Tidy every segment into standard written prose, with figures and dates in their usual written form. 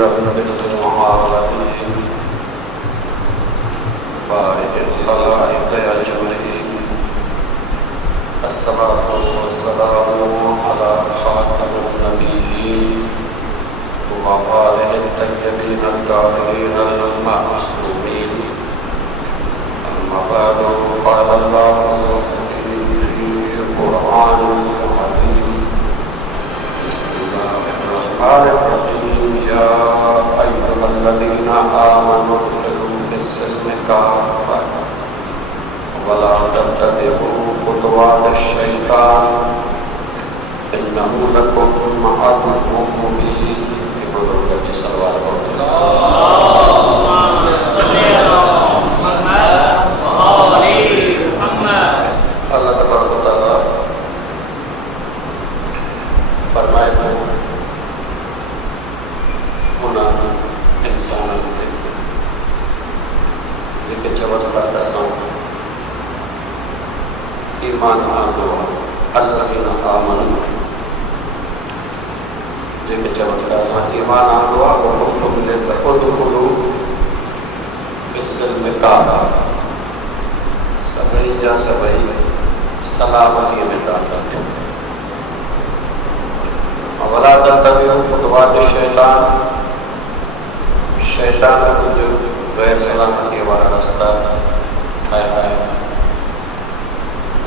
रब्बिल आलमीन बारिल खलाइक अजमईन अस्सलातु वस्सलामु अला खातमिन नबिय्यीन व आलिहि तय्यबीन अत्ताहिरीन अल-मासूमीन अम्मा बअदु क़ाल अल्लाहुल हकीम फ़ी क़ुरआनिल अज़ीम बिस्मिल्लाहिर्रहमानिर्रहीम या अय्युहल्लज़ीना आमनू उद्खिलू फ़िस्सिल्मि काफ़्फ़ा वला तत्तबिऊ खुतवातिश-शैतान इन्नहु लकुम अदुव्वुम मुबीन। अल्लाह तबारक व तआला फरमाए तो उन्होंने इंसान से जेके चमत्कार असां ईमान आंदो अल्लज़ीना आमनू जेके चमत्कार असां ईमान आंदो आहे हुकुम थो मिले त उद्खुलू फ़िस्सिल्मि काफ़्फ़ा सभई जा सभई सलामतीअ में दाख़िल थियो वला तत्तबिऊ खुतवातिश-शैतान शैतान जो गैर सलामती वाला रास्ता ठाहिया आहिनि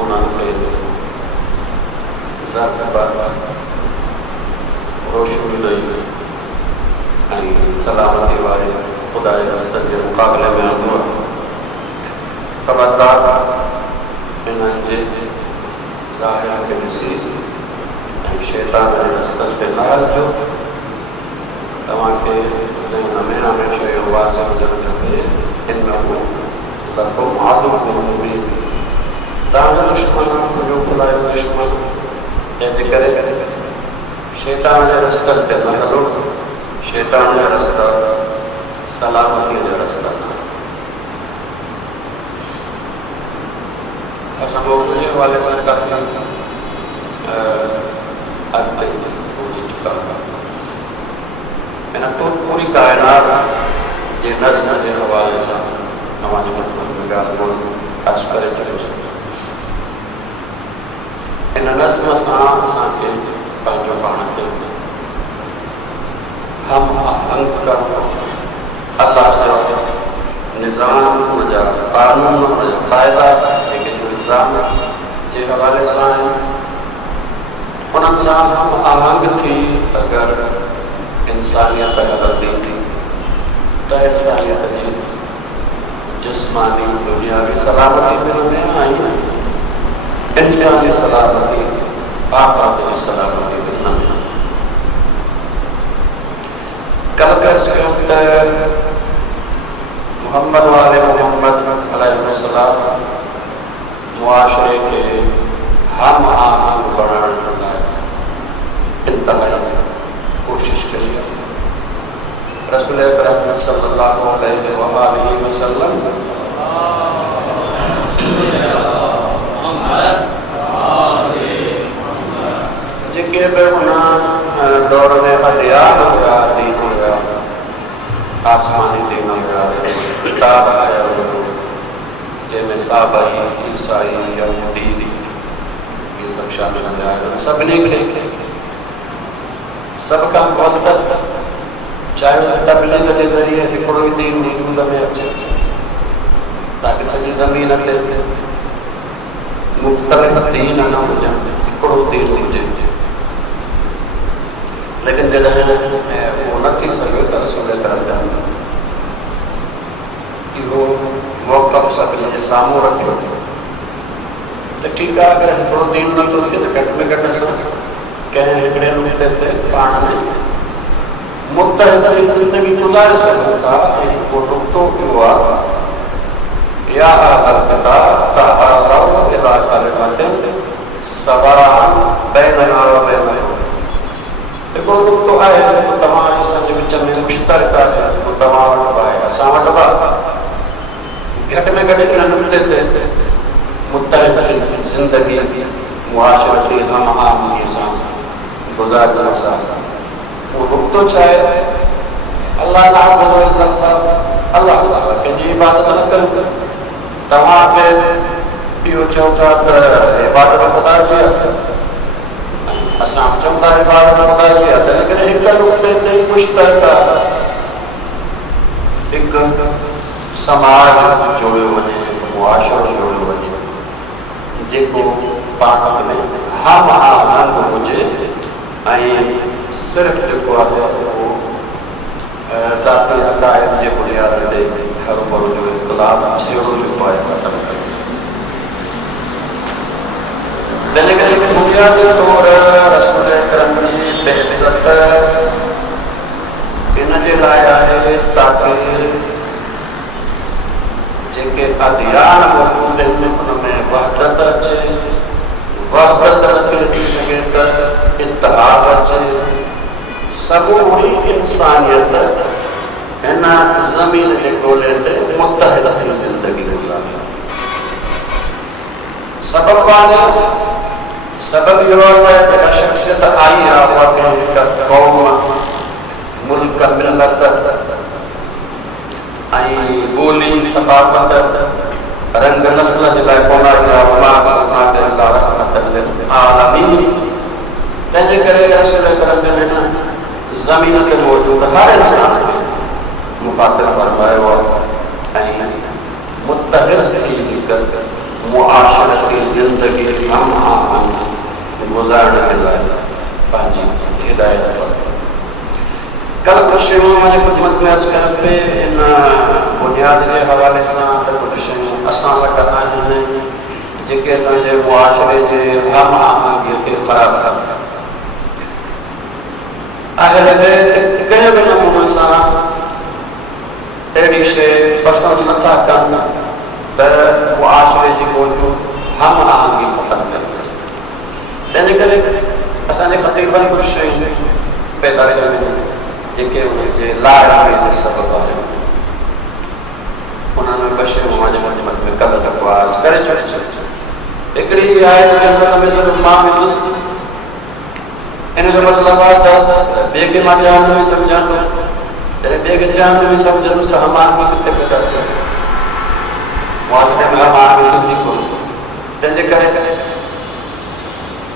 उन्हनि खे रोशनी ॾेई ऐं सलामती वारे ख़ुदा जे रस्ते जे मुक़ाबले में आंदो आहे। ख़बरदार इन्हनि जे ज़ाहिर खे ॾिसी ऐं शैतान जे रस्ते ते न हलिजो। तव्हांखे ज़हन में हमेशह इहो वाज़िह हुजणु खपे इन्नहु लकुम अदुव्वुम मुबीन तव्हांजो दुश्मन आहे तुंहिंजो खुदायो दुश्मन। तंहिंजे करे शैतान जे रस्ते ते न हलो। शैतान जा रस्ता सलामतीअ जा रस्ता आहिनि। असां मौज़ूअ जे हवाले सां काफ़ी अॻिते पहुची चुका आहियूं। हिन पूरी काइनात जे नज़्म जे हवाले सां तव्हांजे मतिलब में ॻाल्हि अर्ज़ु करे चुकियोसीं। इन नज़्म सां असांखे पंहिंजो पाण खे हम आहंग करणो। अल्लाह जो निज़ाम हुनजा क़ानून हुनजा क़ाइदा जेके निज़ाम जे हवाले सां आहिनि उन्हनि सां हम आहंग थी अगरि इंसानियत हलंदी त इंसानियत जी जिस्मानी दुनियावी सलामती मिलंदी ऐं इंसानी सलामती आख़िरत जी सलामती मिलंदी। कल अर्ज़ कयो त मोहम्मद वाले मोहम्मद अलैहिस्सलाम मुआशरे खे हम आहंग बणाइण जे लाइ इंतहाई कोशिश कई। रसूल अकरम सल्लल्लाहु अलैहि वसल्लम जेके बि हुन दौर में अदयान हुआ दीन हुआ आसमानी दीन हुआ किताब आया हुओ जंहिंमें साबई ईसाई यहूदी ये सब शामिल आहिनि। सभिनी खे सभ खां मुक़द्दस चाहे तबलीग जे ज़रिए हिकिड़ो ई दीन वजूद में अचे ताकि सॼी ज़मीन ते मुख़्तलिफ़ दीन न हुजनि हिकिड़ो दीन हुजे। लेकिन जॾहिं उहो न थी सघे त रसूल अकरम इहो मौक़िफ़ सभिनी जे साम्हूं रखियो त ठीकु आहे अगरि हिकिड़ो दीन नथो थिए त घटि में घटि असां कंहिं हिकिड़े नुक़्ते ते पाण में मुतहद थी ज़िंदगी गुज़ारे सघूं था। ऐं उहो नुक़्तो इहो आहे या अहल किताब तआलऊ इला कलिमतिन सवाअन बैनना व बैनकुम। हिकिड़ो नुक़्तो आहे जेको तव्हां ऐं असांजे विच में मुश्तरक आहे जेको तव्हां वटि बि आहे असां वटि बि आहे। घटि में घटि इन नुक़्ते ते मुतहद थी ज़िंदगी मुआशरती हम आहंगीअ सां गुज़ारण सां उहो नुक़्तो छा आहे अल्लाह नाबुदु इल्लल्लाह अल्लाह खे जी इबादत न कयो। तव्हां के इहो चओ था त इबादत ख़ुदा जी आहे, असां चऊं था इबादत ख़ुदा जी आहे, लेकिन हिक नुक़्ते ते मुश्तरक हिक समाज जोड़ियो वञे, मुआशरो जोड़ियो वञे जेको पाण में हम आहंग हुजे ऐं सिर्फ़ जेको आहे उहो ज़ाती अक़ाइद जे बुनियाद ते हर भरू जो इख़्तिलाफ़ जहिड़ो जेको आहे ख़तमु कयो। तंहिंजे करे बुनियादी तौर रसूल अकरम जी बिअसत इन जे लाइ आहे ताकि जेके अदियान मौजूद आहिनि उन में वहदत अचे, वहदत नथी अची सघे त इत्तिहाद अचे, समूरी इंसानियत हिन ज़मीन जे ॻोल्हे ते मुतहिद थी ज़िंदगी गुज़ारे। सबब इहो आहे त जेका शख़्सियत आई आहे उहा कंहिं हिक क़ौम, मुल्क, मिलत ऐं ॿोली, सक़ाफ़त, रंग, नस्ल जे लाइ कोन आई आहे। वमा अरसलनाका इल्ला रहमतन लिल आलमीन। तंहिंजे करे रसूल अकरम जन हिन ज़मीन ते मौजूद हर इंसान खे मुख़ातिब फरमायो ऐं मुतहिद थी हिक मुआशरती ज़िंदगी हम आहंग गुज़ारण जे लाइ पंहिंजी हिदायत फरमाई। कल कुछ शयूं मुंहिंजे ख़िदमत में अर्ज़ करण पे इन बुनियाद जे हवाले सां त कुझु शयूं असां वटि आहिनि जेके असांजे मुआशरे जे हम आहंगीअ खे ख़राब कनि था। अहल बैत कंहिं बि नमूने सां अहिड़ी शइ पसंदि नथा कनि त मुआशरे जी मौजूद हम आहंगी ख़तमु कनि। तंहिंजे करे असांजे ख़तीबनि कुझु शयूं पैदा कयूं जेके उनजे लाइ जे सबब आहिनि। उन्हनि ॿ शयूं मुंहिंजे ख़िदमत में कल्ह तक अर्ज़ करे छॾी। हिकिड़ी आहे त जन्नत में सभु मां वेंदुसि, इन जो मतिलबु आहे त ॿिए खे मां जहन्नमी सम्झां थो, जॾहिं ॿिए खे जहन्नमी सम्झंदुसि त हम आहंगी किथे पैदा कयो, मुआशरे में हम आहंगी थींदी कोन। तंहिंजे करे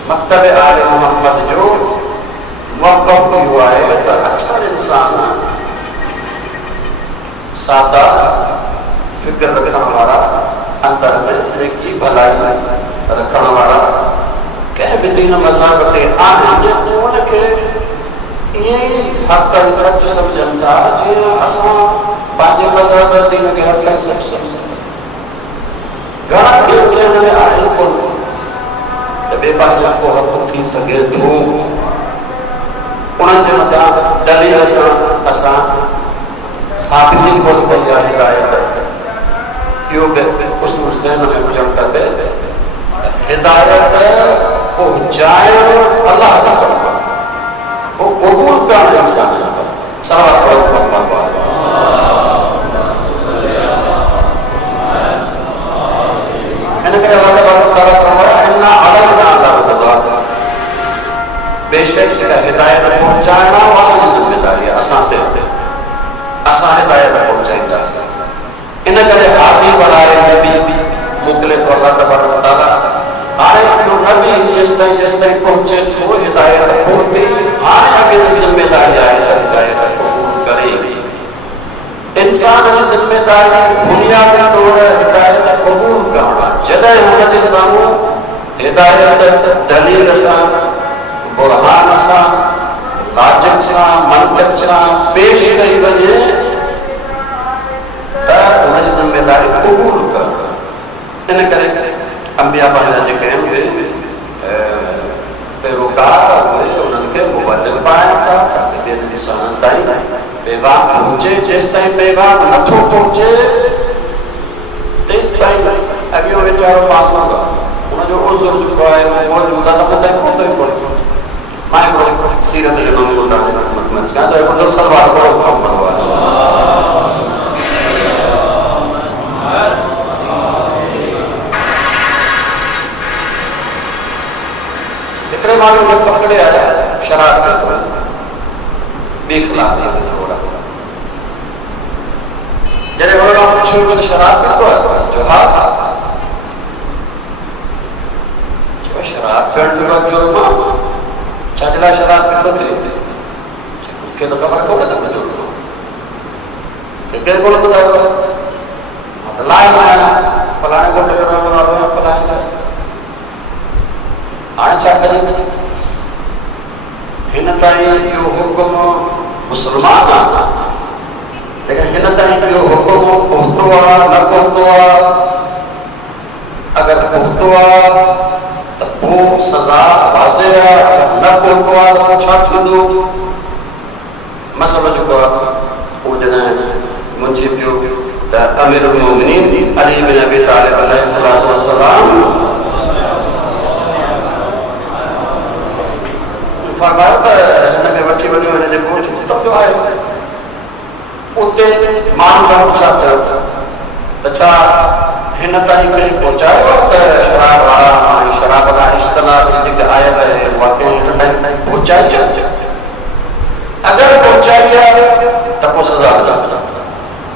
मक्तब आले मोहम्मद जो मौक़िफ़ इहो आहे त अक्सर इंसान सादा फ़िक्र रखण वारा, अंदर में नेकी भलाई रखण वारा कंहिं बि दीन मज़हब ते आहिनि, उनखे ईअं ई हक़ ऐं सच सम्झनि था जीअं असां पंहिंजे मज़हब दीन खे हक़ ऐं सच सम्झनि था। घणा ॾींहं हिन में आहे कोन त ॿिए पासे को हक़ थी सघे थो, उनजे मथां दलील सां असां साफ़ी कोन कई आहे हिदायत। इहो बि उसूल ज़हन में हुजणु खपे त हिदायत पहुचाइण अलाह जो कमु आहे, पोइ क़बूल करणु इंसान जो कमु आहे। सवाल पढ़ो इन करे अल्लाह ताला फरमाया इन्ना अलैना लहुदा, बेशक जेका हिदायत पहुचाइण आहे असांजी ज़िम्मेदारी आहे, असां हिदायत पहुचाईंदासीं। इन करे हादी बणाए नबी मोकिले थो अल्लाह तबारक व तआला। हाणे इहो नबी जेसिताईं पहुचे थो हिदायत पहुती, हाणे अॻे जी ज़िम्मेदारी आहे त हिदायत क़बूल करे। इंसान जी ज़िम्मेदारी बुनियादी तौर हिदायत क़बूल करणु आहे। जॾहिं हुनजे साम्हूं हिदायत दलील सां, बुरहान सां, लाजिक सां, मंतिक सां पेश कई वञे त हुनजी ज़िम्मेदारी क़बूल करणु। इन करे अंबिया पंहिंजा जेके आहिनि पैरोकार उहे उन्हनि खे मुबल्लिग़ बणाइनि था ताकि ॿियनि इंसाननि ताईं पैगाम पहुचे। जेसिताईं पैगाम नथो पहुचे तेसिताईं अॻियो वीचारो माज़ूर आहे, हुनजो उज़ुर जेको आहे मौजूदु आहे, न ताईं पहुतो ई कोन्हे। मां हिकिड़ो सीरत जे मामले में कयां त हिकिड़ो सलवार पढ़ो मुहम्मद वारो हिकिड़े माण्हू खे पकड़े आया शराब पियो ॿिए ख़िलाफ़ जॾहिं हुन खां पुछियो शराब पीतो आहे? जो हा। चयो शराब पीअण जो जुर्म आहे, छाजे लाइ शराब पीतो थिए? मूंखे त ख़बर कोन्हे त मुंहिंजो कंहिं कोन ॿुधायो आहे, मां त लाइक़ आहियां, फलाणे ॻोठ जो रहण वारो आहियां, फलाणे जाइ ते। हाणे छा कजे? हिन ताईं इहो हुकुम मुस्लमान आहे, लेकिन हिन ताईं इहो हुकुम पहुतो आहे न पहुतो आहे? अगरि पहुतो आहे त पोइ सज़ा वाज़े आहे, अगरि न पहुतो आहे त पोइ छा थींदो? मसइलो जेको आहे उहो जॾहिं मुंहिंजी जो त अमीरुल मोमिनीन अली बिन अबी तालिब अलैहिस्सलातु वस्सलाम फरमायो त हिनखे वठी वठो, हिन जे ॻोठ ते तपियो आहे। उते माण्हू छा चयो त छा हिन ताईं कंहिं पहुचायो त शराब हराम ऐं शराब खां इज्तनाब जी जेके आयत आहे उहा कंहिं हिन ताईं पहुचाए? अगरि पहुचाई आहे त पोइ सज़ा मिलंदसि,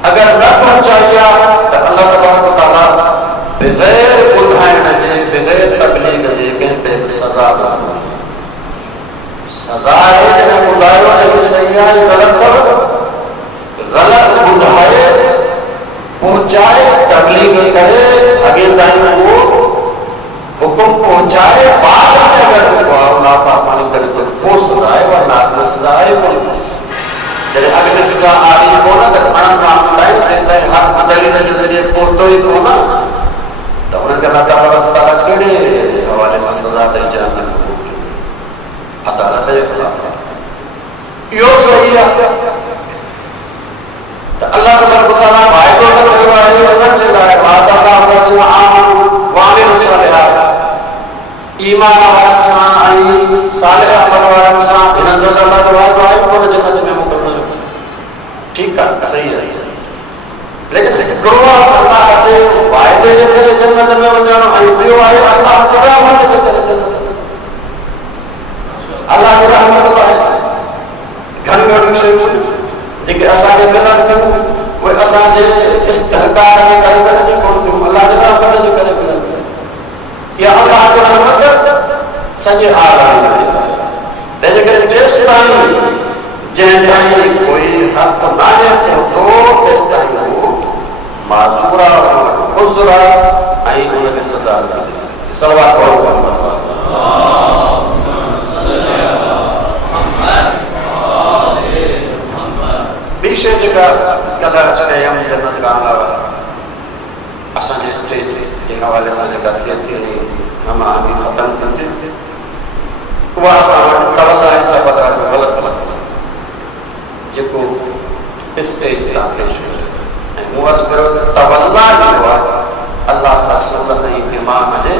अगरि न पहुचाई आहे त अल्लाह तबारक व तआला बग़ैर ॿुधाइण जे, बग़ैर तबलीग जे कंहिं ते बि सज़ा नथो ॾे। सज़ा आहे जॾहिं ॿुधायो त सही आहे ग़लति अथव, ग़लति ॿुधाए पहुचाए तबलीग करे अॻे ताईं उहो हुकुम पहुचाए, बाद में अगरि नाफ़रमानी करे तो पोइ सज़ा आहे, वरना अॻु में सज़ा आहे कोन। जॾहिं अॻु में सज़ा आई कोन त घणनि माण्हुनि ताईं जंहिं ताईं हक़ दलील जे ज़रिए पहुतो ई कोन त उन्हनि खे अल्लाह तबारक कहिड़े हवाले सां सज़ा ॾेई जहन्नम मोकिलियो? अदालत जे ख़िलाफ़। इहो सही आहे त अल्लाह तबारक व तआला वाइदो त कयो आहे उन्हनि जे लाइ, वादा अल्लाह आमनू वामिलू सालिहात, ईमान वारनि सां ऐं सालिह अमल वारनि सां। हिन जो अल्लाह जो वाइदो आहे कोन जन्नत में मोकिलण जो। ठीकु आहे, सही आहे, लेकिन हिकिड़ो आहे अल्लाह जे वाइदे जे करे जन्नत में वञणु, ऐं ॿियो आहे अल्लाह जी रहमत जे करे जन्नत में। अल्लाह जी रहमत आहे घणियूं घणियूं शयूं जेके असांखे मिलनि थियूं, उहे असांजे इस्तिहक़ाक़ जे करे मिलनि कोन थियूं, अल्लाह जी रहमत जे करे मिलनि थियूं। या अल्लाह जी रहमत सॼे आलम जे करे। तंहिंजे करे जेसि ताईं जंहिं ताईं कोई हक़ नाहे पहुतो तेसि ताईं उहो माज़ूर आहे, उज़्र आहे ऐं उनखे सज़ा नथी ॾेई सघे। सलवात पढ़ो। ॿी शइ जेका कल्ह चयमि जन्नत खां अलावा असांजे स्टेज जे हवाले सां जेका थिए थी हमामी ख़तमु थी थिए, उहा असां वटि तवल्ला ऐं तबर्रा जो ग़लति लफ़्ज़ जेको स्टेज तां पेश कयो। ऐं मूं अर्ज़ु कयो त तवल्ला जेको आहे अल्लाह रसूल ऐं इमाम जे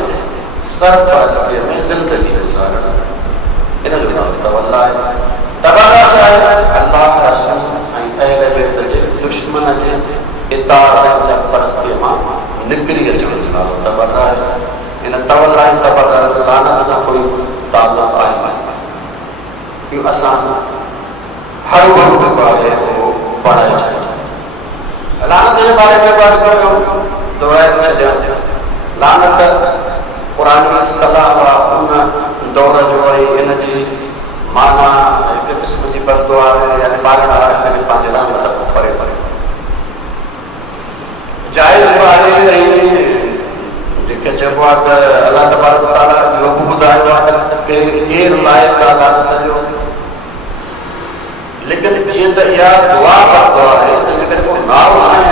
सरपरस्तीअ में ज़िंदगी गुज़ारणु, इन जो नालो तवल्ला आहे। तबर्रा छा आहे? अल्लाह रसूल ऐं अहले बैत जे दुश्मन जे इताअत ऐं सरपरस्तीअ मां निकिरी अचण जो नालो तबर्रा आहे। इन तवल्ला ऐं तबर्रा जो लानत सां कोई ताल्लुक़ आहे? इहो असां हर वक़्तु जेको आहे उहो पढ़ाए छॾियो। लानत जे बारे में दोहराए छॾिया। लानत क़ुरानी इस्तिलाह आहे, उन दौर जो आहे, इन जी माना हिकु क़िस्म जी बददुआ आहे, यानी पालण वारे हिनखे पंहिंजे रहमत खां परे परे जाइज़ बि आहे। ऐं जेके चइबो आहे त अल्लाह तबारक व तआला इहो बि ॿुधायो आहे त केरु लाइक़ु आहे लानत जो, लेकिन जीअं त इहा दुआ करदो आहे तंहिंजे करे को नाव आहे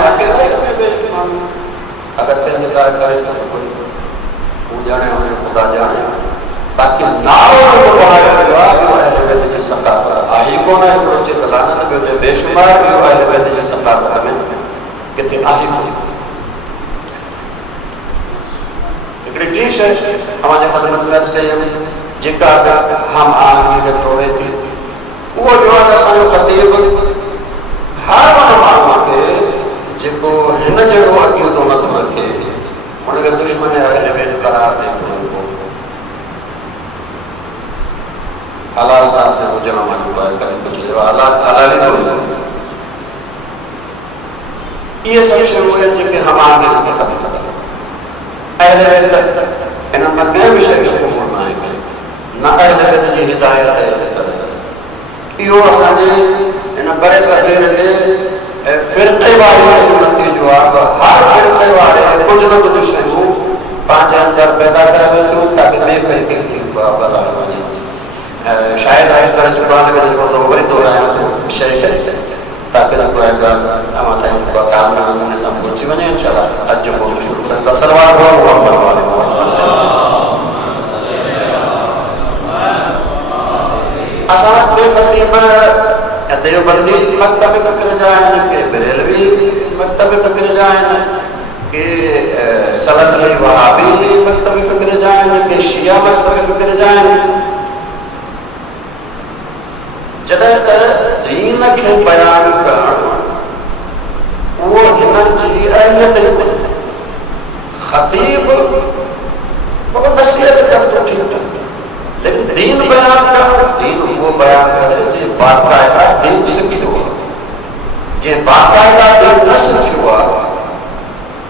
अगरि कंहिंजे लाइ करे त कोई हू ॼाणे हुन ख़ुदा ॼाणे। बाक़ी नाव जेको बणायो वियो आहे इहो अहले बैत जी सक़ाफ़त आहे कोन। हिकिड़ो चए त लानत, ॿियो चए बेशुमार, इहो अहले बैत जी सक़ाफ़त में किथे आहे कोन। हिकिड़ी टी शइ तव्हांजे ख़िदमत में अर्ज़ु कई जेका हम आहंगी खे टोड़े थी, उहो जो आहे त असांजो ख़तीब हर उन माण्हूअ खे जेको हिन जहिड़ो अक़ीदो नथो रखे उनखे दुश्मन अहले बैत करार ॾेई थो। हलाल साहब से मुझे मामा जो बात करे कुछ हलाल हलाल ही तो ये सब शयूं जेके हम आगे अहले इन मथे विषय खे क़बूल न कयो न अहले जी हिदायत अहिड़े तरह जी इहो असांजे इन बड़े सग़ीर जे फ़िरक़े वारे जो नतीजो आहे। हर फ़िरक़े वारे कुझु न कुझु शयूं पंहिंजे अंदरि पैदा करे वेठियूं ताकी ॿिए फ़िरक़े खे बराए वञे। शायदि आहिस्ता चुका लॻे वरी दोहरायां थो शइ ताकि न कोई तव्हां ताईं काम नमूने सां पहुची वञे। इंशाअल्लाह अॼु जो मौज़ू शुरू कयूं था। सलवात असां बेख़तीब देवबंदी मकतब फ़िक्र जा आहिनि के बरेलवी मकतब फ़िक्र जा आहिनि के सलफ़ी वहाबी मकतब फ़िक्र जा आहिनि के शिया मकतब फ़िक्र जा आहिनि। जॾहिं त दीन खे बयानु करणु उहो हिननि जी अहमियत ख़तीब नसीहत करे थो ठीकु लेकिन दीन बयानु करणु दीन उहो बयानु करे जे बाक़ाइदा दीन सिखियो आहे। जे बाक़ाइदा दीन न सिखियो आहे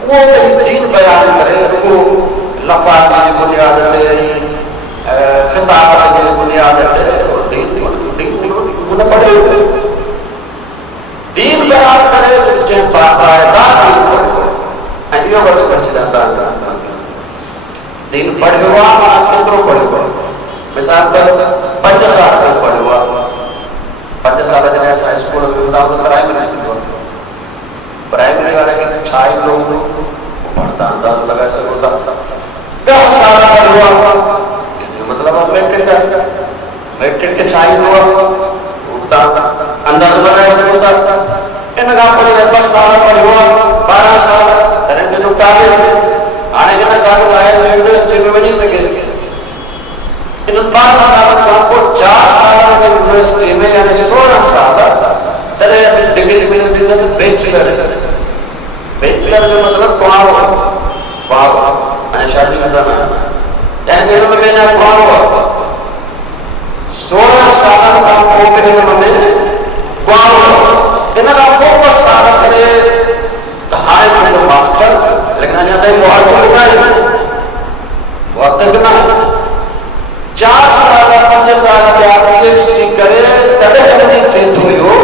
उहो दीन बयानु करे रुॻो लफ़ाज़ जी बुनियाद ते ख़िताब जी बुनियाद ते न पढ़े दीन बयानु करे जे बाक़ाइदा दीन पढ़ियो ऐं इहो वर्ष करे छॾिया दीन पढ़ियो आहे माना केतिरो पढ़ियो आहे। मिसाल तौरु 5 साल पढ़ियो आहे। 5 साल जॾहिं असां स्कूल में हूंदा त प्राइमरी थींदो आहे। प्राइमरी वारे खे छा ईंदो हूंदो पढ़ंदा अंदाज़ो लॻाए सघो था। 10 साल पढ़ियो आहे मतिलबु मैट्रिक खे छा ईंदो आहे अंदाज़ो लगाए सको था। इन खां पोइ 10 साल पढ़ियो आहे 12 साल तॾहिं तुंहिंजो काबिल हाणे हिन काबिल आहे यूनिवर्सिटी में वञी सघे। इन 12 साल खां पोइ 4 साल यूनिवर्सिटी में यानी 16 साल तॾहिं डिग्री मिलंदी त बैचलर जो मतिलबु कुआंरो ऐं शादीशुदा न यानी हिन में वेंदा कुआंरो 16 साल खां पोइ बि हिन में कुआंरो इन खां पोइ 2 साल करे त हाणे थींदो मास्टर लेकिन अञा ताईं मुहतमिल न आहे। 4 साल 5 साल ॿिया PhD करे तॾहिं हिन जी थिए थो इहो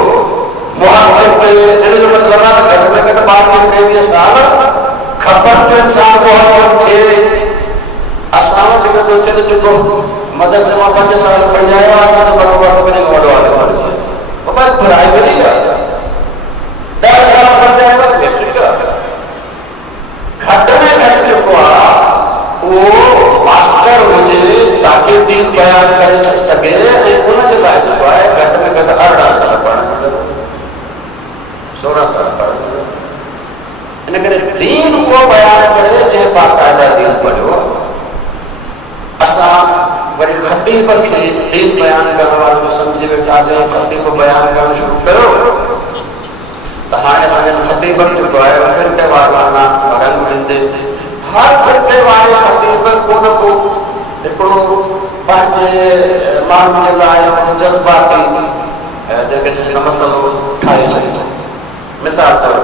मुहतमिल। इन जो मतिलबु आहे त घटि में घटि 22-23 साल खपनि जो इंसान मुहतमिल थिए। असां वटि थो थिए जेको मदरसे में 5 साल पढ़ी आयो आहे असां सभिनी खां वॾो आलिम बणिजी वियो पर प्राइमरी आहे 10 साल पढ़ी आयो आहे मैट्रिक आहे। घटि में घटि जेको आहे उहो मास्टर हुजे ताकि दीन बयानु करे सघे ऐं उनजे लाइ जेको आहे घटि में घटि 18 साल पढ़ण जी ज़रूरत 16 साल पढ़ण जी ज़रूरत। इन करे दीन उहो बयानु करे जंहिं बाक़ाइदा दीन पढ़ियो असां वरी ख़तीब खे दीन बयानु करण वारो जो सम्झी वेठासीं ख़तीब बयानु करणु शुरू कयो त हाणे असांजे ख़तीबनि जेको आहे फ़िरक़े वाराना रंग ॾींदे हर फ़िरक़े वारे ख़तीब को न को हिकिड़ो पंहिंजे माण्हुनि जे लाइ जज़्बाती जेके चइनि मसइलो ठाहे छॾियो। मिसाल तौरु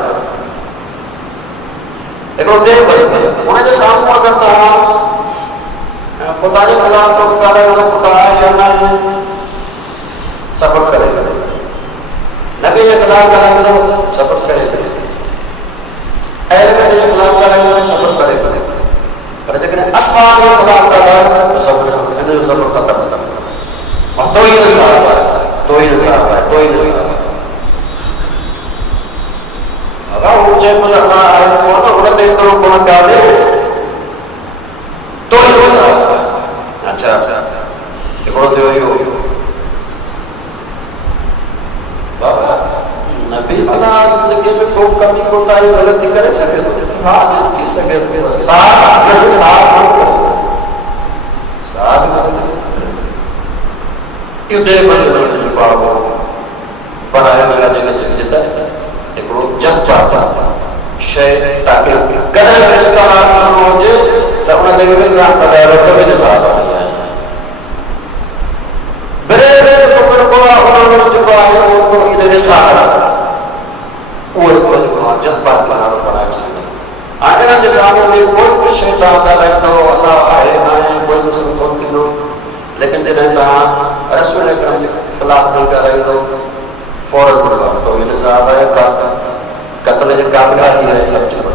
हिकिड़ो देव उनजे साम्हूं अगरि तव्हां खुदा जे ख़िलाफ़ थो ॻाल्हायो त खुदा आहे या न आहे सपोर्ट करे नबी जे ख़िलाफ़ ॻाल्हाईंदो सपोर्ट करे अहले जे ख़िलाफ़ ॻाल्हाईंदो सपोर्ट करे पर जेकॾहिं असहाब जे ख़िलाफ़ ॻाल्हायो त सपोर्ट हिन जो सपोर्ट ख़तमु तो ई नसाज़ आहे अगरि हू चए थो अल्लाह आहे कोन हुन ते एतिरो कोन काने तो ही अच्छा हिकिड़ो थियो इहो बाबा नबी भला ज़िंदगी में को कमी कोताही ग़लती करे सघे थो हा थी सघे थो साहब इहो देवबंदी जो बाबो पढ़ायो विया जेके चइजे हिकिड़ो जज़्बा शइ ताकि कॾहिं बि इस्तेमालु करणो हुजे त उन ते इंसान सदायो तो इन साहस में बरे को जेको आहे उहो इन साहस उहो जज्बात बनाना पड़ा चाहिए आखिर के सामने कोई भी शैतान का लगता हो अल्लाह आए आए कोई मुसलमान की लो लेकिन जब तहाँ रसूल अकरम के खिलाफ नहीं कर रहे तो फौरन बोला तो इन साहब है का कत्ल जो काबला ही है सब चीज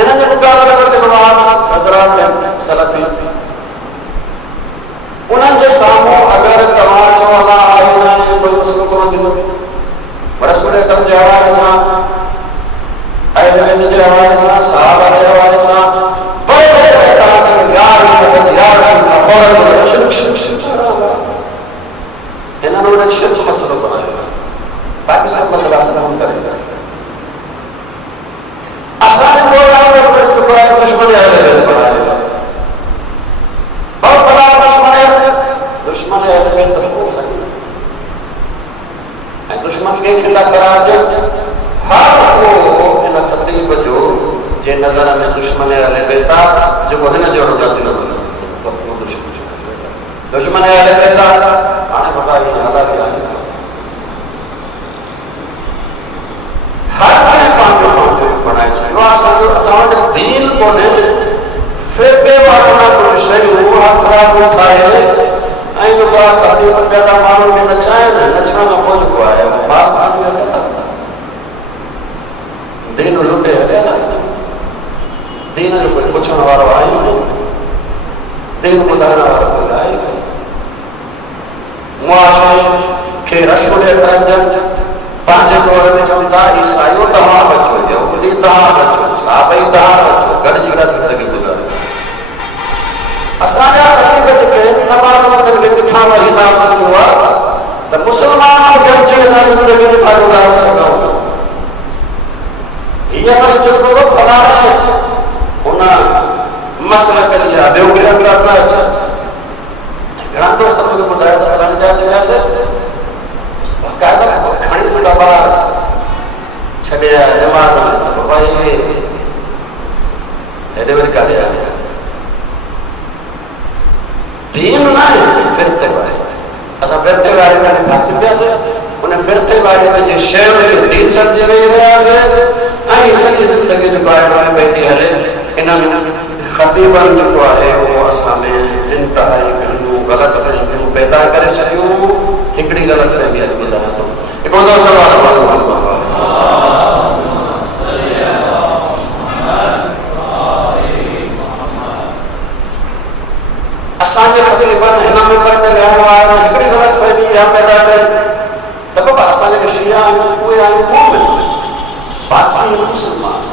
इन्हें जब काबला करके बाद हजरत में सलासी उन्हें जो सामो अगर तमाचो अल्लाह आए आए कोई मुसलमान की लो रसूल अकरम के हवाले से अहले बैत के हवाले से सहाबा के हवाले से बड़े बड़े कहा कि यार मदद या रसूल फौरन बोलो शिरक इन्होंने शिरक मसला बनाया बाकी सब मसला समाधान करेंगे आसान बोला और कर चुका है दुश्मन अहले बैत बनाएगा और फला दुश्मन अहले बैत हो सकता है दुश्मन के खिलाफ करार दे हर को इन खतीब जो जे नजर में दुश्मन अहले बैत जो है ना जोड़ो जैसे नजर दुश्मन अहले बैत आने बाबा ये हला भी आए हर कोई पांचों बनाए चाहिए वो समाज दीन को ने फिर के बारे में कुछ सही हुआ हथरा को उठाए आई जो का खतीब पैदा मानो के नचाए नचना तो कोई को आया बाप आदमी कहता दीन लुटे है ना दीन जो कोई पूछने वाला आई नहीं दीन बुधाने वाला कोई आई नहीं मुआशरे के रसूल अकरम पांच दौर में चलता ईसाइयों तमाम बच्चों यहूदी तमाम बच्चों साहबई तमाम बच्चों गरजी का जिंदगी गुजारे असाजा हकीकत के नमाज़ों में किथा वही नाम हुआ तो मुसलमान गरजी का जिंदगी किथा गुजार सको ये मस्जिद को फला है उना मसला कर लिया बेवकूफ करना अच्छा घણા दोस्तों मुझे बताया था फलाने जाते ऐसे कायदा को खड़ी को दबार छड़े नमाज में बाबा ये हेडेवर का लिया दीन ना फिरते बारे असा फिरते बारे में फासिल से उन्हें फिरते बारे में जो शेर के दीन समझ में रहा से आई सही जिंदगी जो बारे में बैठी हले इन्हें खतीबन जो है वो असा में इंतहाई घणियों गलत फहमियों पैदा करे छड़ियों हिकड़ी गलत फहमी अज बुधाया तो एक और दो सवाल असांजे खतीबन हिन में पर ते रहण वारा हिकड़ी गलत फहमी या पैदा करे तब बाबा असांजे शिया कोई आयो मोमिन बाकी मुसलमान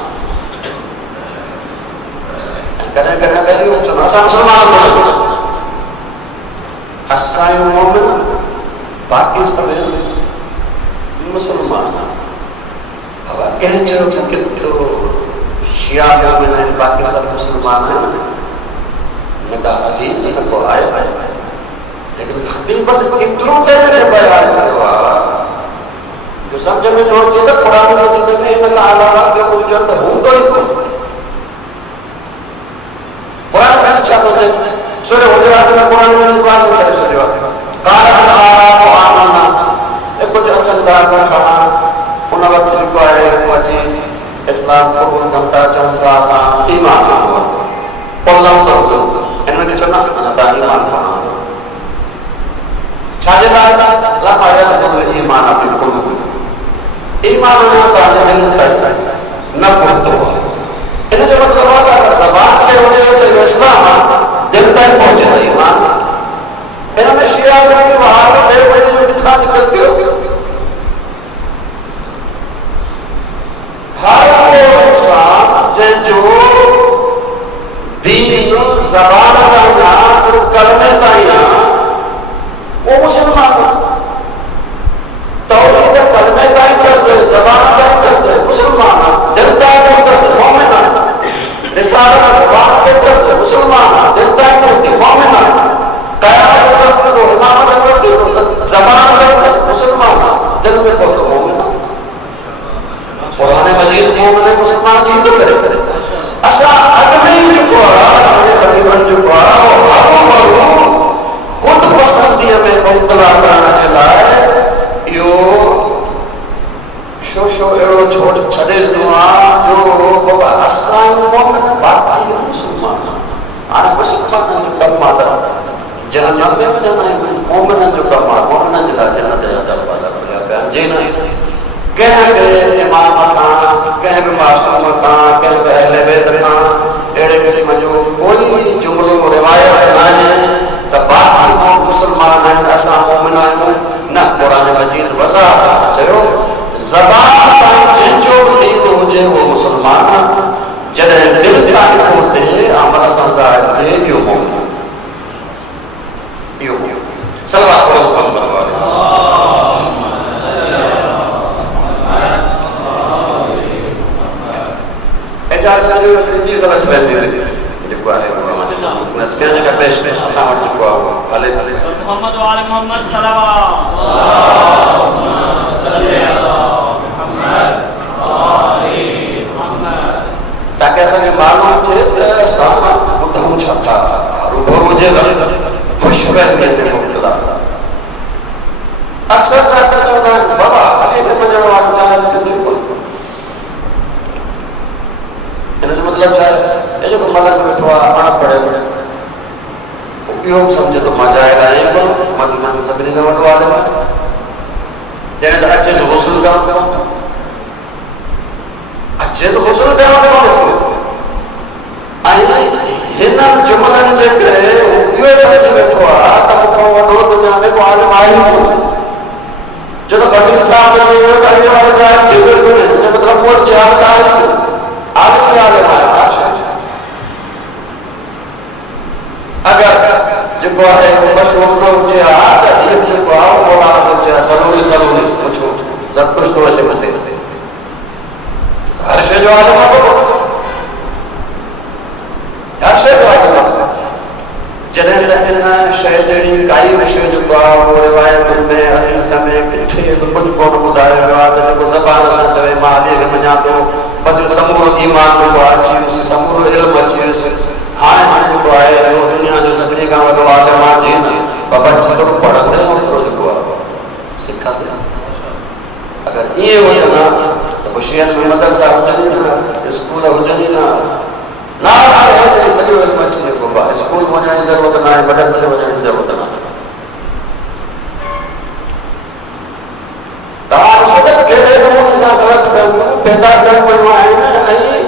करें करें चलो असा मुसलमान बोलो असाई मोमिन बाकी सब मुसलमान अब कहें जो कि तो शिया मोमिन है बाकी सब मुसलमान हैं नका हदीस न को आए लेकिन खतीबत इतनो कहने बयान करवा जो समझ में जो चीज कुरान मजीद में इनका अलावा जो कोई जरूरत हो तो ही कोई कुरान में अच्छा होते सूरह हुजरात में कुरान में वाज़ करे सूरह काल आराम आमना एक कुछ अच्छा दार का खाना उन वक्त जो है वो जी इस्लाम को कमता चमता सा ईमान हो अल्लाह तो इनमें के चलना अल्लाह ईमान को छाजे ला पाया तो ईमान अपने को ईमान होता है न पड़तो इन्हें जो मतलब होता है ज़बान के होने तो इस्लाम दिल तक पहुंचे तो ईमान इन्हें शिया से बाहर देर बजे में कितना से करते हो हर वो इंसान जो दीन ज़बान का यहाँ सिर्फ कलमे का यहाँ वो मुसलमान तौहीद कलमे का ही तरस है ज़बान का ही तरस है मुसलमान दिल का ही तरस है मोमिन रिसालत ज़बान के तरस है मुसलमान दिल का ही तरस है मोमिन क़यामत तक तो इमामत तक तो ज़बान का तरस मुसलमान दिल में को तो मोमिन कुरान मजीद मोमिन मुसलमान जी तो करे असा अगले जो असांजे खतीबन जो वो माण्हू खुद पसंदीअ में मुब्तला करण जे लाइ इहो जन्नत में वञणु मोमिननि जो कमु आहे, मोमिननि जे लाइ जन्नत जा दरवाज़ा खुलिया पिया आहिनि। जी न कंहिं बि इमाम खां, कंहिं बि मासूम खां, कंहिं बि अहले बैत खां अहिड़े क़िस्म जो कोई जुमिलो रिवायत न आहे त बाक़ी मुस्लमान आहिनि, असां मोमिन आहियूं। न, क़ुरान मजीद वज़ाहत सां चयो ज़बान ताईं जंहिंजो बि दीन हुजे उहो मुस्लमान आहे, जॾहिं दिलि ताईं हुते अमल सां ज़ाहिर थिए इहो मोमिन। इहो सलवात पढ़ो मुहम्मद वाले इजाज़त ॾियो ग़लति फहमी जेको आहे कंहिं जॻह पेश असां वटि जेको आहे उहो हले थो। मोहम्मद वाले मोहम्मद सलवात ताकि असांखे मालूम थिए त असां ॿुधूं छा था, रूबरू हुजे ख़ुशफ़हमीअ में मुब्तला। अक्सर ज़ाकर चवंदा आहिनि बाबा अॻे में वञण वारो जाहिल थींदो कोन। हिन जो मतिलबु छा आहे? हे जेको मलंग वेठो आहे अणपढ़ियल, इहो बि सम्झे थो मां जाहिल आहियां कोन, मदीना में सभिनी खां वॾो आलिम आहे, जॾहिं त अचे सो गुस्ल करणु, अचे तो गुस्ल करणु कोन। हिन जुमलनि जे करे इहो सम्झी वेठो आहे त मूंखां वॾो दुनिया में को आलिम आहे ई कोन। जॾहिं खटीब साहब चई वियो त अॻे वारो जाहिल थी वियो कोन्हे, हिन जो मतिलबु मूं वटि जहालत आहे ई कोन। आलिम ई आलिम आहे। अगरि जेको आहे मशहूर न हुजे हा त इहो जेको आहे मौलाना हुजे सलूरी सलूरी पुछो सभु कुझु थो अचे मथे। हर शइ जो आलिम आहे, हर शइ जो आलिम आहे। जॾहिं त हिन शइ जहिड़ी काई बि शइ जेको आहे उहो रिवायतुनि में हदीस में किथे बि कुझु कोन ॿुधायो वियो आहे त जेको ज़बान सां चवे मां अॻे खे मञा थो, बसि समूरो ईमान जेको आहे अची वियुसि, समूरो इल्मु अची वियुसि। हाणे सां जेको आहे इहो दुनिया जो सभिनी खां वॾो आलिम आहे। जी न बाबा जेतिरो पढ़ंदे ओतिरो जेको आहे सिखंदे। अगरि ईअं हुजनि हा त पोइ शहर में मदरसा हुजनि ई न, स्कूल हुजनि ई न, सॼो इल्मु अची वेंदो। बाबा स्कूल वञण जी ज़रूरत न आहे, मदरसे में वञण जी ज़रूरत न आहे। तव्हां ॾिसो त कहिड़े नमूने सां ग़लति फ़हमियूं पैदा करे पयूं आहिनि ऐं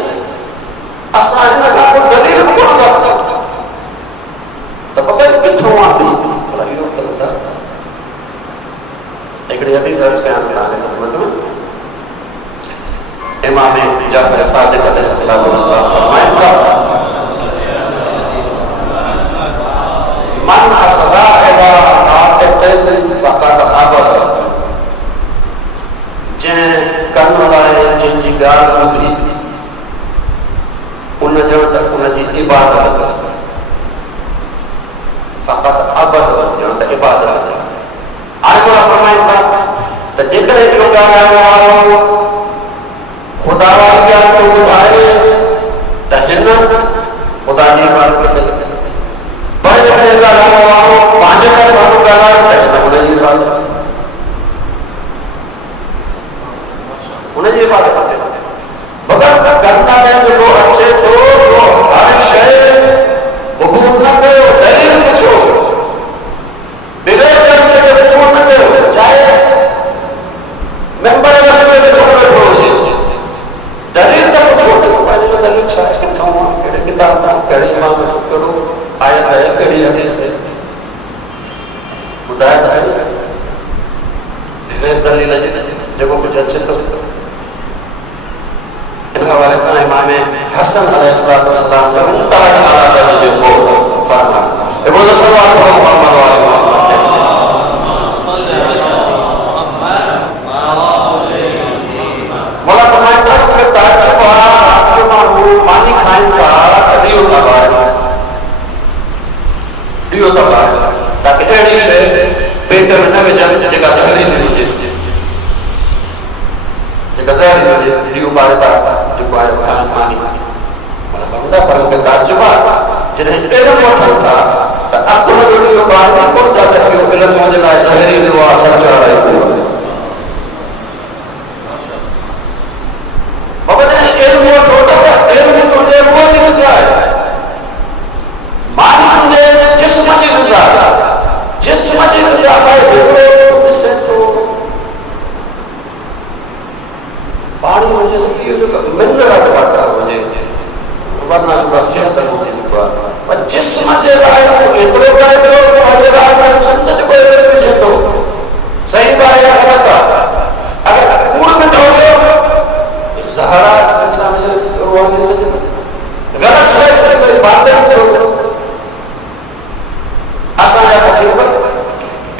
असां हिन खां पोइ दलील बि कोन था पुछूं त बाबा किथां आहे भला इहो त हिकिड़ी हदीस अर्ज़ कयां थो तव्हांजे ख़िदमत में। इमाम जाफ़र सादिक़ अलैहिस्सलाम फरमाइनि था मन असगा इला नाक़तिन फ़क़द अबद। जंहिं कन लाइ जंहिंजी ॻाल्हि ॿुधी उन ॼण त उनजी इबादत फ़क़द अबद ॼण त इबादत। हाणे मोला फरमाइनि था त जेकॾहिं इहो ॻाल्हाइण वारो ख़ुदा वारी ॻाल्हि थो ॿुधाए त हिन ख़ुदा जी इबादत कई, पर जेकॾहिं ॻाल्हाइण वारो पंहिंजे करे माण्हू ॻाल्हाए त हिन उनजी इबादत उनजी इबादत कई। मगर करना में जेको अचे थो उहो हर शइ क़बूल न कयो, दलील पुछो, बग़ैर दलील जे क़बूल न कयो। चाहे मेंबर रसूल जो वेठो हुजे, दलील त पुछो, पंहिंजे दलील छा आहे, किथां आहे, कहिड़े किताब तां, कहिड़े इमाम जो, कहिड़ो आयत आहे, कहिड़ी हदीस आहे, ॿुधाए त सही। बग़ैर दलील जे जेको कुझु अचे थो। इन हवाले सां इमाम हसन अलैहिस्सलाम जो इंतहा आला दर्जे जो को फरमान हिकिड़ो त सलवात पढ़ो मोहम्मद वाले मोला फरमाइनि था कि ताजुब आहे जो माण्हू मानी खाइनि था त ॾियो था ॿाहिरि, ॾियो था ॿाहिरि, ताकी अहिड़ी शइ पेट में न विझनि जेका ज़हरीली हुजे, जेका ज़हरीली हुजे, ॾियो ॿाहिरि था जेको आहे खाइनि मानी। पर मूंखे ताजुब आहे जॾहिं इल्मु वठनि था त अकुल जो ॾियो ॿाहिरि कोन था त इहो इल्मु मुंहिंजे लाइ ज़हरीलो आहे, असर चाढ़ाए पियो। बाबा जॾहिं इल्मु वठो था त इल्मु तुंहिंजे रूह जी ग़िज़ा आहे, मानी तुंहिंजे जिस्म जी ग़िज़ा आहे।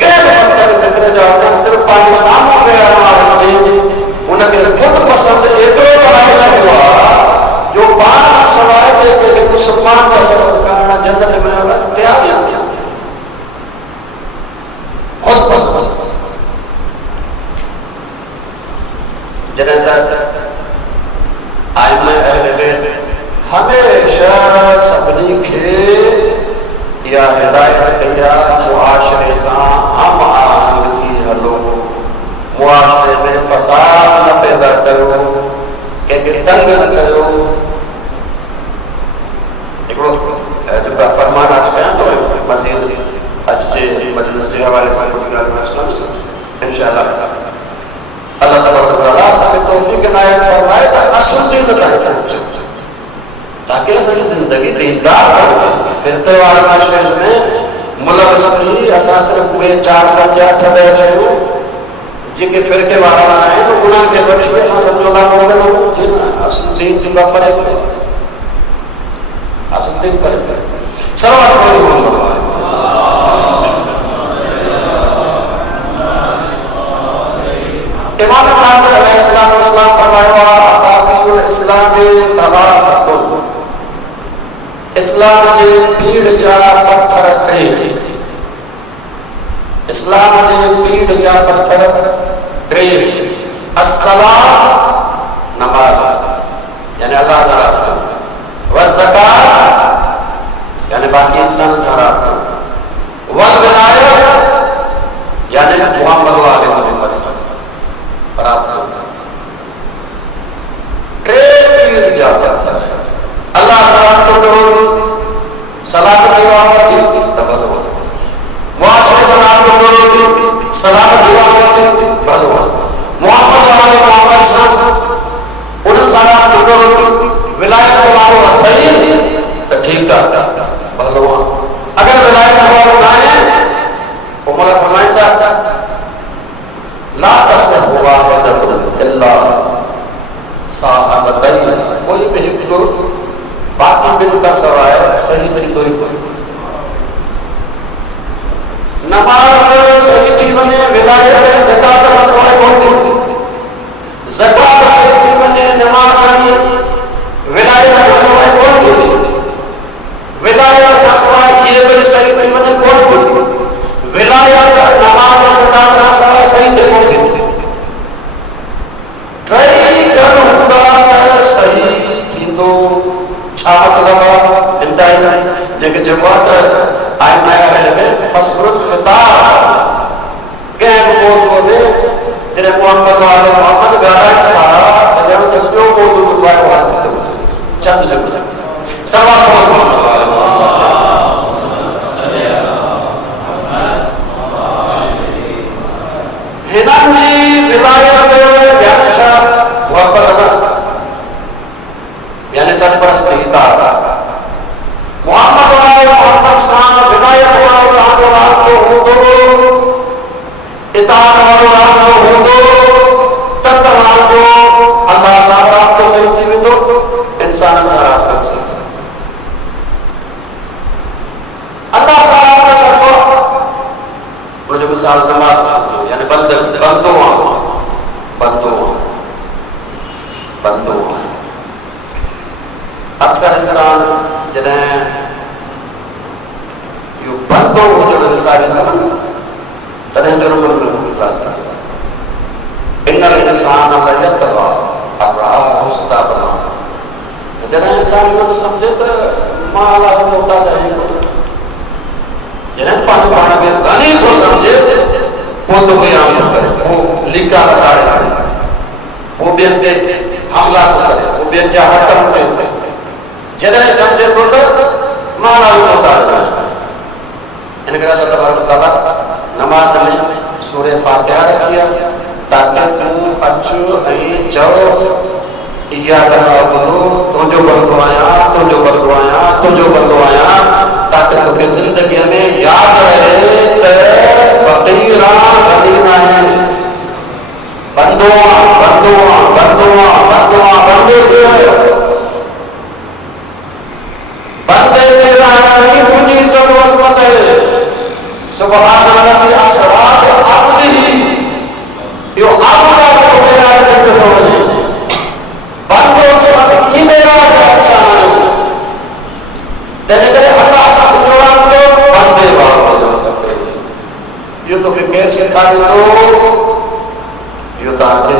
के मतलब फिक्र जो है सिर्फ पाके सामने पे हमारे जे उनके खुद पसंद एतरो बनाए छवा जो पान सवाए थे कि मुसलमान का सब कारण जन्नत में वाला तैयार है खुद पसंद जनता आइमा अहले हमेशा सबनी के या हिदायत या मुआशरे से हम आंग थी हलो मुआशरे में फसाद न पैदा करो के तंग न करो एकड़ो जो का फरमान आज कया तो मजीद आज जे मजलिस के हवाले से कुछ इंशाल्लाह अल्लाह तबारक व तआला साके तौफीक इनायत फरमाए ता असुल दिन का ताकि असली जिंदगी दीनदार बन जाए फिर तो वाला माशरे में मुलबस नहीं असास में चार का क्या ठबे छो जिके फिर के वाला है तो गुनाह के बच्चे में असास जोड़ा हो गए जी ना असली दिन का पर असली दिन पर सर्वत मोहम्मद इमाम कादिर अलैहिस्सलाम फरमाया अफाफिल इस्लाम फलासतुन इस्लाम जे पीड़ जा पत्थर टे इस्लाम जे पीड़ जा पत्थर टे अस्सलात नमाज यानी अल्लाह ताला व ज़कात यानी बाकी इंसान ज़रात वल विलायत यानी मोहम्मद वाले मोहम्मद प्राप्त ट्रे पीड़ जा पत्थर अल्लाह ताला तो करो सलाम दीवार थी तबदो मुआशरे सलाम को करो सलाम दीवार थी भलो मोहम्मद वाले मोहम्मद सा उन सलाम को करो विलायत वालो अथई तो ठीक था भलो अगर विलायत वालो ना है उमर फरमाता ला तसह वाहिदतुन इल्ला साहबतैन कोई भी हिब्दो बाकी बिन का सवाय सही तरीको कोई नमाज सही थी वने विलायत ज़कात का सवाय कोन थी ज़कात सही थी वने नमाज आई विलायत का सवाय कोन थी विलायत का सवाय ये भी सही थी वने कोन थी विलायत नमाज ज़कात का सवाय सही से कोन थी ट्राई करूंगा सही थी तो मतलब इंतहा जगह जमात आई मैं में फसरुल किताब के मौजू में जने मोहम्मद वाले मोहम्मद गाना था जब तक जो मौजू बाय बात चंद जब सवाल मोहम्मद वाले हिनाजी विलायत यानी छा मोहब्बत यानी सरपरस्त इतार मोहम्मद वाले मोहम्मद सा विलायत वालो रातो रातो हो दो इतार वालो रातो हो दो तत रातो अल्लाह सा रातो सही से भी दो इंसान सा रातो सही अल्लाह सा रातो चलो मुझे मिसाल नमाज यानी बंदो अक्सर इंसान जॾहिं इहो बंदो हुजण विसारे न तॾहिं जो इन्नल इंसान लयतवा अरआहु इस्तग़ना जॾहिं इंसान इहो सम्झे त मां अलाह जो मोहताज आहियां जॾहिं पंहिंजो पाण खे गनी थो सम्झे पोइ तो क़याम थो करे पोइ लिका लॻाड़े पोइ ॿियनि ते हमला थो करे पोइ ॿियनि जा हक़ लुटे थो जॾहिं सम्झे थो त मां अलाह जो मोहताज आहियां इन करे अल्लाह तबारक व तआला नमाज़ में सूरह फातिहा रखी आहे ताकि तूं अचो ऐं चओ इयाक नअबुदु तुंहिंजो बंदो आहियां तुंहिंजो बंदो आहियां तुंहिंजो बंदो आहियां ताकि तोखे ज़िंदगीअ में यादि रहे त फ़क़ीर आहियां गनी न आहियां बंदो थी वियो बंदे ते रहण में तुंहिंजी इज़त वज़मत सुबहानल्लाह असवात अब्दिही यो अब्दा को मेरा करते हो बंदो जो ई मेरा अच्छा ना तेरे करे अल्लाह समझोड़ा तो बंदे बाबा जो करते यो तो कैसे सिखा दो यो ताके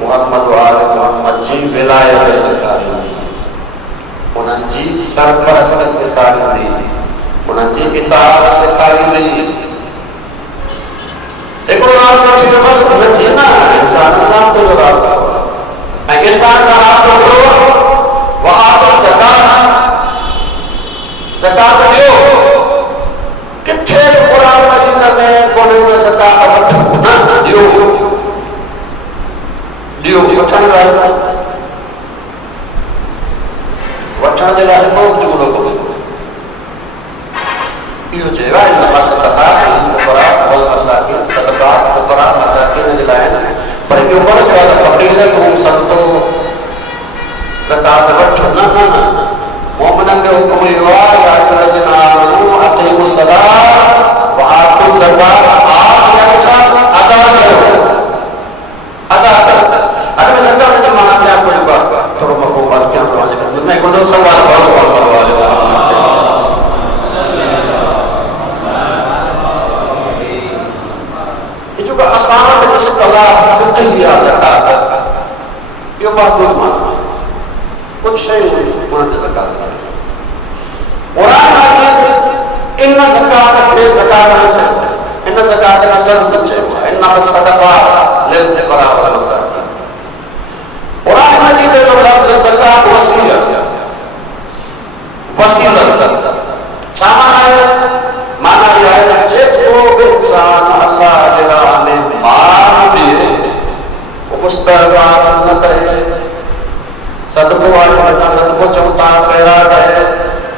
मोहम्मद वाले मोहम्मद जी विलायत सिखा दी उन्हनि जी सरपरस्त सिखा दी उन्हनि जी किताब सिखा दी एकड़ो रात को थियो बस जी ना इंसान तो रात को इंसान सा रात को करो वहां तो ज़कात दियो किथे कुरान मजीद में कोने न ज़कात ना दियो वठण दे लाइ को जुमलो को इहो चेवा इन मसलहा फुकरा वल मसाकिन सदक़ात फुकरा मसाकिन जे लाइ पर इहो कोन चवा त फकीर को सदको ज़कात वठो न मोमिनन के हुक्म इहो आहे या अल्लज़ीना आमनू अक़ीमुस सलात व आतुज़ ज़कात अदा करो अगर मैं ज़कात जो माना पे आपको जो थोड़ा मफ़हूम बात क्या समझ मैं एक दो सवाल बहुत वाले ये जो का आसान इस्तिलाह फिक़हिया ज़कात ये महदूद माना कुछ शय उन्हें ज़कात कुरान मजीद इन ज़कात के ज़कात इन ज़कात का असल समझे इन सदक़ा लिल फुक़रा वल मसाकिन कुरान मजीद जो लफ्ज़ ज़कात वसीला माना यह है जे को इंसान अल्लाह के राह में माल दिए वो मुस्तहबा सुन्नत है सदको वाले मजा सदको चौथा खैरात है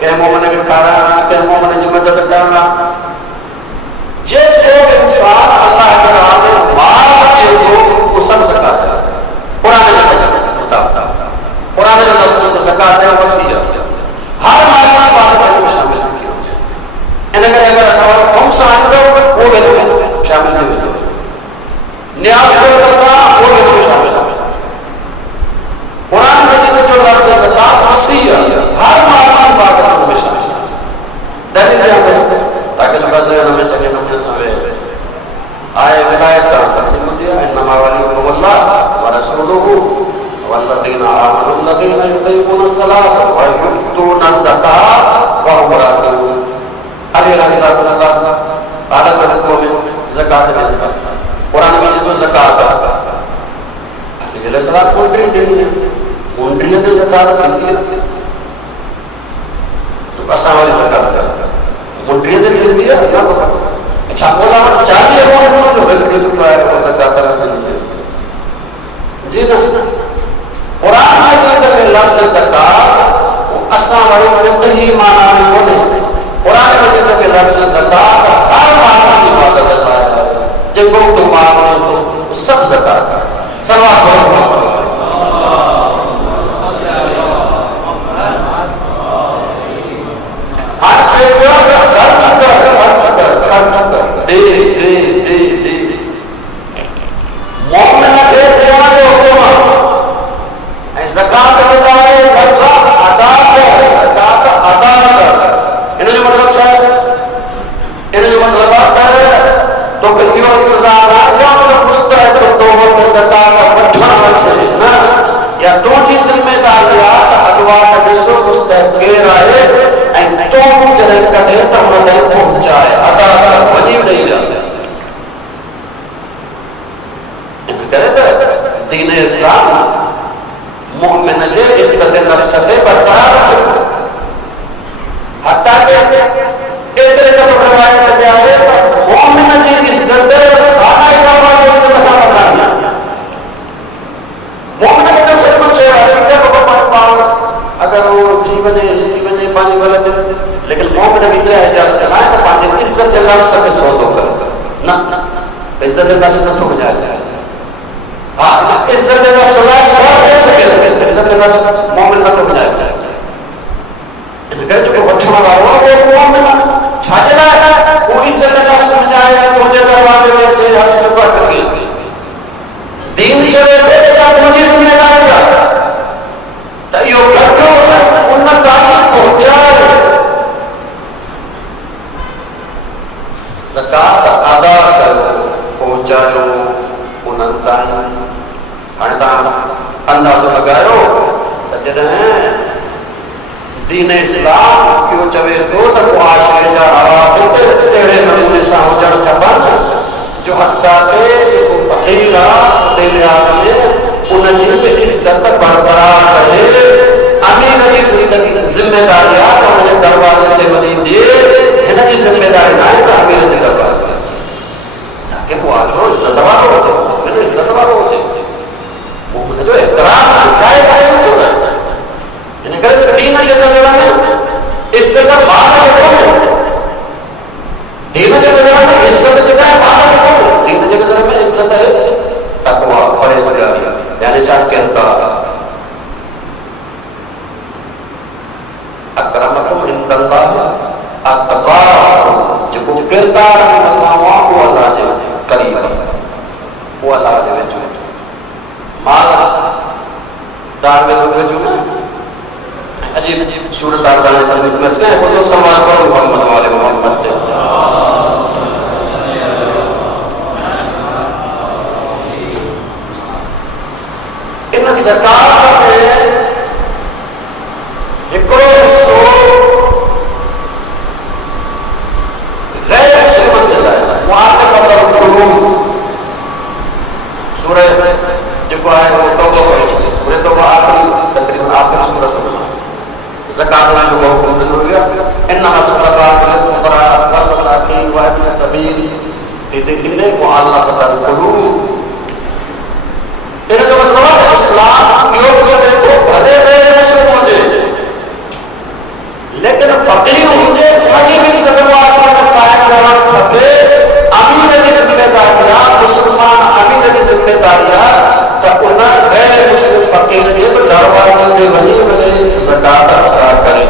के मोमिन के खाना के मोमिन की मदद करना जे को इंसान अल्लाह के राह में माल दिए वो सब ज़कात है कुरान में कुरान में लफ्ज़ जो ज़कात है वसीला हर माल की बात में शामिल है इनके अगर सवाल हम समझ लो वो भी शामिल नहीं होगा न्याय करता वो भी शामिल है कुरान में जो लफ्ज़ ज़कात वसीला हर माल की बात में शामिल है दलील क्या है ताकि जो बात है हमें चले हमने समझे आए विलायत का सबूत दिया इन्नमा वलियुल्लाह व रसूलुहु वल्लज़ीना आमनु वल्लज़ीना युक़ीमूनस सलात व यु'तूनज़ ज़कात व हुम राकिऊन अली रज़ियल्लाहु अलग में ज़कात में कुरान में जो ज़कात है अली ज़कात मुंडरी देनी है मुंडरी तो ज़कात देती है तो असा वाली ज़कात है मुंडरी दे देती है ना अच्छा बोला चाहिए वो जो है तो क्या है वो ज़कात है जी ना कुरान मजीद में लफ्ज़ ज़कात असा वाली फिक़ही माना में कोने कुरान मजीद में लफ्ज़ ज़कात हर माल की इबादत है जिनको तुम मानो तो सब ज़कात है सलवात पढ़ो हर चीज़ खर्च कर दे मोमिन के देने जो हुक्म है ज़कात अदाए लफ्ज़ अदा कर ज़कात अदा कर इन्हें जो मतलब है इन्हें जो मतलब है तो कलियों इंतज़ाम है क्या मतलब मुस्तहब तो वो ज़कात वठण है ना या दो चीज जिम्मेदारियां अगवा कनेसो मुस्तहब के रहे ऐं तो जरे कने त हुन ताईं पहुचाए अदा कर वञी नहीं जाए करे त दीन इस्लाम मोमिन जे इज्जत नफ्स ते बरकरार रखे हत्ता के एतरे का रिवायत में आए त मोमिन जी इज्जत खाना इकाबा की इज्जत का बरकरार मोमिन के सब कुछ है ठीक है बाबा अगर वो जीवन पानी वाला दिन लेकिन मोमिन की क्या इजाजत है तो पांच इज्जत नफ्स के सौदो कर ना इज्जत नफ्स न तो जाए हां इज्जत नफ्स ला स्वर्ग से इज्जत नफ्स मोमिन न तो जाए इनके जो वठण वालो वो मोमिन छाजला वो इज्जत नफ्स दरवाजे ते अचे हथ चुका टंगी दीन चवे थो त मुंहिंजी ज़िम्मेदारी आहे त इहो घटो उन ताईं पहुचाए ज़कात अदा कयो पहुचायो उन्हनि ताईं। हाणे तव्हां अंदाज़ो लॻायो त जॾहिं दीन इस्लाम इहो चवे थो त मुआशरे जा रवाबित अहिड़े नमूने सां हुजणु खपनि जो हत्ता ते जेको फ़क़ीर आहे ते लिहाज़ में उनजी बि इज़त बरक़रार रहे। अमीर जी ज़िंदगी ज़िम्मेदारी आहे त हुनजे दरवाज़े ते वञी ॾिए, हिन जी ज़िम्मेदारी न आहे त अमीर जे दरवाज़े ते अचे ताकी मुआशरो इज़त वारो हुजे, मुमिन इज़त वारो हुजे, मुमिन जो एतिराम चाहे कोई छो न। इन करे दीन जे नज़र में इज़त माल खे कोन्हे, दीन जे नज़र में इज़त जेका आहे माल खे कोन्हे, दीन जे नज़र में इज़त है तक़वा परहेज़गारी यानी छा कनि था अकरमकुम इंदल्लाह अत्क़ाकुम, जेको किरदार में मथां आहे उहो अल्लाह जे करीब आहे, उहो अल्लाह जे वेझो माल दार में तो वेझो न अजीब सूरत आज़ान तकलीफ में से वो सवाल पर मोहम्मद वाले मोहम्मद थे इन ज़कात में एकड़ो हिस्सो गैर मुसलमान जे लाइ मुआलिफतुल क़ुलूब सूरह जेको आहे वो तौबा पढ़ी सूरह तौबा आखिरी तकरीबन आखिरी सूरत ज़कात जो हुकुम ॾिनो वियो इन्नमा सदक़ात लिलफुक़रा वल मसाकीन व इब्न सबील थींदे थींदे मुआलिफतुल क़ुलूब। इन जो मतिलबु आहे इस्लाम इहो चवे थो भले गैर मुस्लिम हुजे लेकिन फ़क़ीर हुजे हुनजी बि ज़िम्मेवारी क़ाइम रहणु खपे। अमीर जी ज़िम्मेदारी आहे, मुस्लमान अमीर जी ज़िम्मेदारी आहे त उन गैर मुस्लिम फ़क़ीर जे बि दरवाज़े ते वञी उनखे ज़कात अदा करे।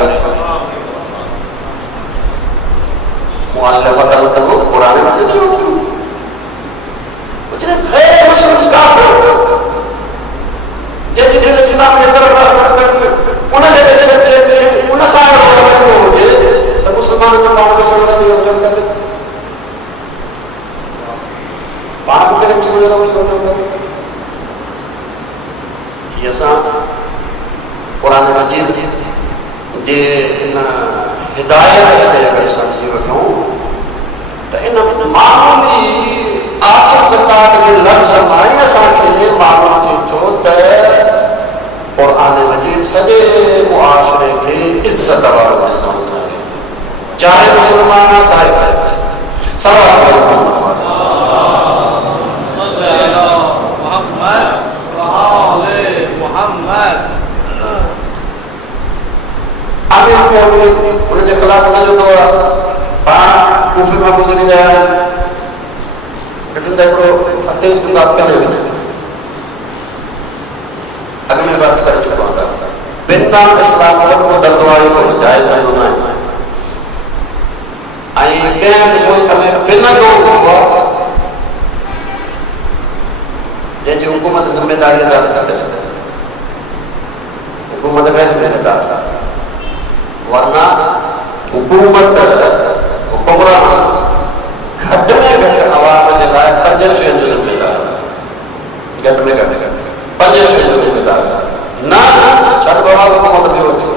मुआलिफतुल क़ुलूब क़ुरान मजीद में कुछ गैर मुस्लिम काफ़िर जंहिंजी दिलि इस्लाम जे तरफ़ उनखे दिलि सचे उन सां वञिणो हुजे त मुस्लमान जो पाण खे लॻंदी हुजणु खपे, पाण खे कॾहिं समझ हीअ असां क़ुरान मजीद जे इन हिदायत खे अगरि सम्झी वठूं त इन मामूली आख़िर ज़कात जे लफ़्ज़ मां ई असांखे मालूम थिए थो त क़ुरान मजीद सॼे मुआशरे खे इज़त वारो ॾिसणु घुरिजे, चाहे मुस्लमान आहे चाहे सवाल उनजे ख़िलाफ़ उनजो दौर आहे पाण कूफे में गुज़री रहिया आहिनि ॾिसनि त हिकिड़ो फ़क़ीर चुका करे वञे अॻ में बच करे चुको आहे बिना इस्लाम को धंधो आहे कोन जाइज़ धंधो न आहे ऐं कंहिं मुल्क में बिना हूंदो आहे जंहिंजी हुकूमत ज़िम्मेदारी अदा नथा करे, हुकूमत गैर ज़िम्मेदार वरना हुकूमत हुकुमरान घटि में घटि अवाम जे लाइ 5 शयुनि जो ज़िम्मेदार आहे, घटि में घटि 5 शयुनि जो ज़िम्मेदार न छॾ बाबा हुकूमत ॿियो अचो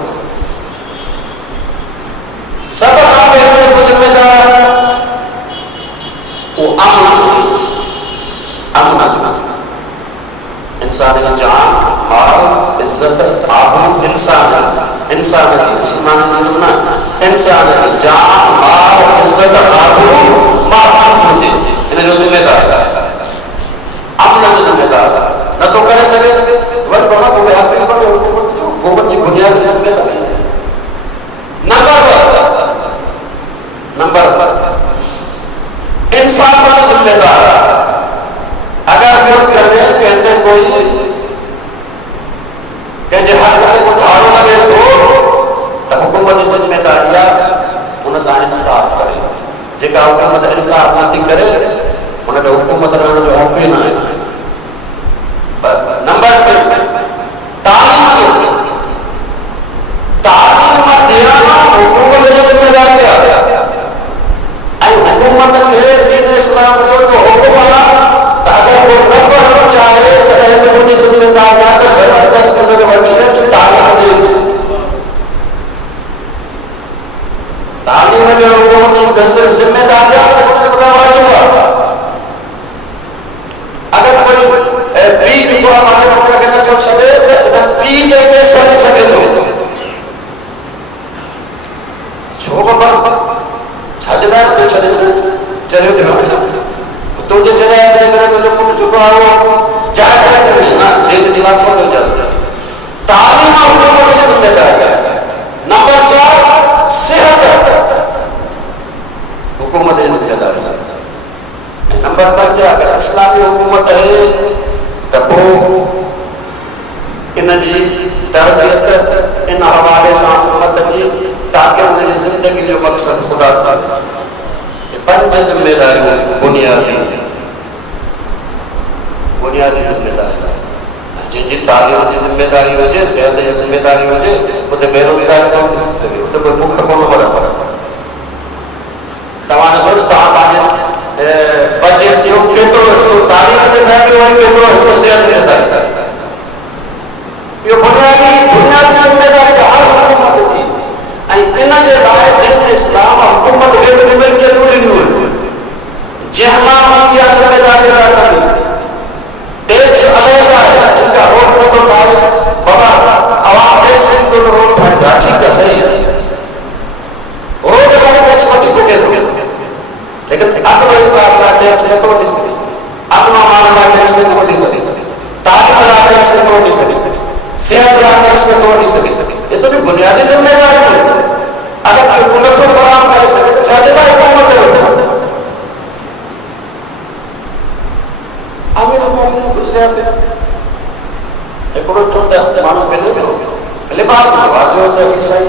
सभ खां पहिरियों जेको ज़िम्मेदार उहो अमन इंसान जी जान माल इज़त आबरू इंसान की मुसलमान इंसान की जान माल इज़त आबरू महफूज़ हुजे इन जो ज़िम्मेदार अमन जो ज़िम्मेदार नथो करे सघे वञ बाबा तोखे हक़ कोन्हे हुकूमत जी बुनियादी ज़िम्मेदारी नंबर 2 इंसान जो ज़िम्मेदार अगर मुल्क में कहते कोई कंहिंजे हक़ ते को धारो लॻे थो त हुकूमत जी ज़िम्मेदारी आहे उन सां इंसाफ़ करे, जेका हुकूमत इंसाफ़ नथी करे उनखे हुकूमत रहण जो हक़ ई न आहे। नंबर 2 तालीम ॾियण हुकूमत जी ज़िम्मेदारी आहे ऐं हुकूमत खे दीन इस्लाम जो हुकुम आहे त अगरि को न पढ़णु चाहे त तुंहिंजी ज़िम्मेदारी आहे त ज़बरदस्ती हुनखे वठी अच तालीम ॾे। तालीम जो हुकूमत जी ज़िम्मेदारी आहे त हुनखे ॿुधाइणु वाजिबु आहे। अगरि कोई पीउ जेको आहे पंहिंजे पुट खे नथो छॾे त पीउ खे केस वठी सघे थो। छो बाबा छाजे लाइ नथो छॾे चरियो थियो तुंहिंजे चरिया जे करे तुंहिंजो पुटु जेको आहे उहो जाइज़ करे छॾे न दीन इस्लाम सां थो जाइज़। तालीम हुकूमत जी ज़िम्मेदारी आहे। नंबर 4 सिहत हुकूमत जी ज़िम्मेदारी आहे। नंबर 5 अगर इस्लामी हुकूमत है तो इन जी तरबियत इन हवाले से उम्मत जी ताकि उनकी जिंदगी जो मकसद पूरा थिए। ये 5 जिम्मेदारियां बुनियादी जिम्मेदारी जी तालीम की जिम्मेदारी हुजे सियासत की जिम्मेदारी हुजे उते बेरोजगारी कोन थी सके उते कोई भुख कोन बराबर तव्हां ॾिसो त तव्हां पंहिंजे बजट जो केतिरो हिसो तालीम ते ठाहियो ऐं केतिरो हिसो सियासत ते ठाहियो। इहो बुनियादी ज़िम्मेदारी हर हुकूमत जी ऐं इन जे लाइ दीन इस्लाम हुकूमत खे ज़रूरी ॾिनियूं जंहिं मां इहा ज़िम्मेदारी अदा कंदी। टैक्स अलॻि आहे ठीकु आहे रोड नथो ठाहे बाबा आवाम टैक्स ॾींदो त रोड ठाहींदा ठीकु आहे सही आहे रोड लाइ टैक्स वठी सघे थो लेकिन अदब इंसाफ लाइ टैक्स नथो वठी सघे। अमन अमान लाइ टैक्स नथो वठी सघे। तालीम लाइ टैक्स नथो वठी सघे। सिहत लाइ टैक्स नथो वठी सघे। ये तो बुनियादी ज़िम्मेदारी है। अगर कोई नथो फराहम करे सघे त छाजे लाइ हुकूमत वठे। आमिर मोमिन गुज़रिया पिया हिकिड़ो चवंदा माण्हू मिले पियो लिबास जो त ईसाई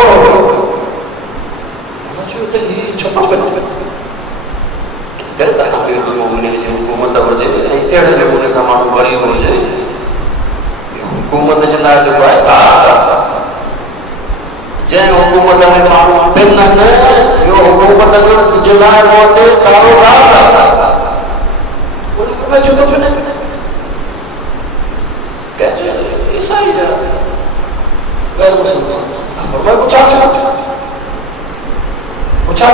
ओड़ो मां चयो त हीउ छो थो करे करे त आमिर मोमिन जी हुकूमत हुजे ऐं अहिड़े नमूने सां माण्हू ग़रीब हुजे हुकूमत जे लाइ जेको आहे जंहिं हुकूमत में माण्हू पिन न इहो हुकूमत जे लाइ वटि कारोबार छो थो पिने ईसाई गैर मुस्लिम मैं पुछा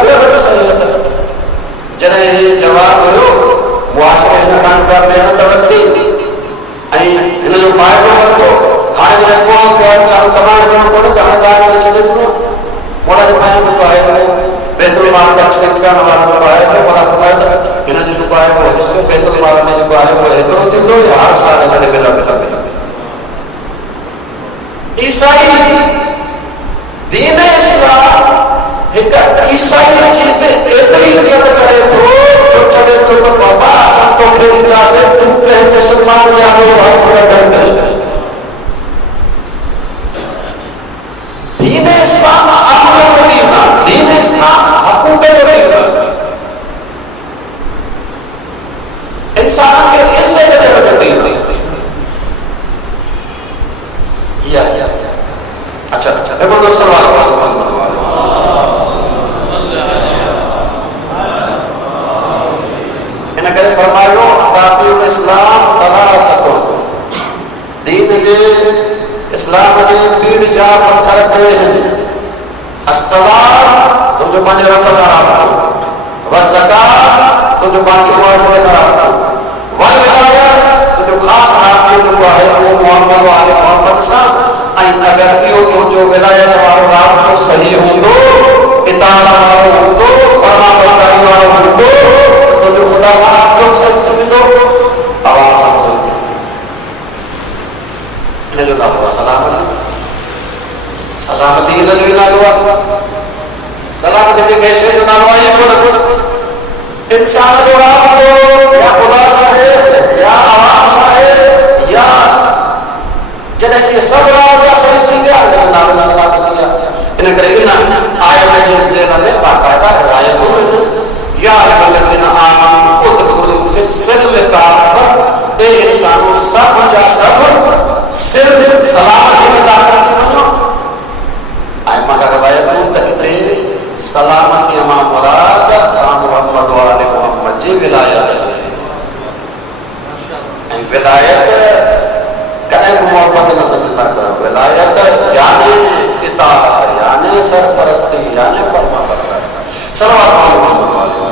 पियो जॾहिं जवाब हुयो मुआशरे हिन कान का महिनत वरिती ऐं हिन जो फ़ाइदो वरितो हाणे जॾहिं को चालू कमाइण जो कोन्हे त हाणे तव्हां खे छॾे छॾो मोड़ा जो पाण जेको आहे बेतुल माल तक़सीम करण वारो जेको आहे मोड़ा ॿुधाए त हिन जो जेको आहे उहो हिसो बेतुल माल में जेको आहे उहो हेतिरो थींदो या हर साल हिन खे मिलंदो। ईसाई दीन इस्लाम हिक ईसाई जी एतिरी इज़त करे थो जो चवे थो त बाबा असां तोखे ॾींदासीं तूं कंहिं मुस्लमान जा हथ वठंदे। दीन इस्लाम अमन जो दीन आहे। दीन इस्लाम हक़ूक़ जो दीन आहे। इंसान खे इज़त ॾियण जो दीन आहे। अच्छा हिकिड़ो सवाल इन करे फरमायो अज़ाफ़ियुल इस्लाम सलासतुन दीन जे इस्लाम जे पीढ़ जा पत्थर टे आहिनि। अस्सलात तुंहिंजो पंहिंजे रब सां राबतो वज़कात तुंहिंजो पंहिंजे मुआशरे सां राबतो वलविलाया तुंहिंजो ख़ासि राबतो जेको आहे उहो मोहम्मद वाले मोहम्मद सां ऐं अगरि इहो तुंहिंजो विलायत वारो राबतो सही हूंदो इताअत वारो हूंदो फरमाबरदारी वारो हूंदो त तुंहिंजो ख़ुदा सां राबतो सही थींदो आवाम सां सही थींदो। इन जो नालो आहे सलामती। सलामती इन जो ई नालो आहे। सलामती जे कंहिं शइ जो नालो आहे ई कोन इंसान जो राबतो या ख़ुदा सां आहे या आवाम सां आहे या जॾहिं कि सभु राबता सही थी विया नालो सलामती आहे। इन करे ना आयत जैसे हमें बाकायदा हिदायत हो या अल्लज़ीना आमनू उदखुलू फिस्सिल्म काफ़ा ए इंसानो सब जा सब सिर्फ सलामती में दाखिल थी वञो ऐं मां रवायत त हिते सलामती मां मुराद असां मुहम्मद व आले मुहम्मद जी विलायत ऐं विलायत कॾहिं बि मोहब्बत न समझदा करो विलायत यानी इताअत यानी सरपरस्ती यानी फरमाबरदारी सल्लल्लाहु अलैहि वसल्लम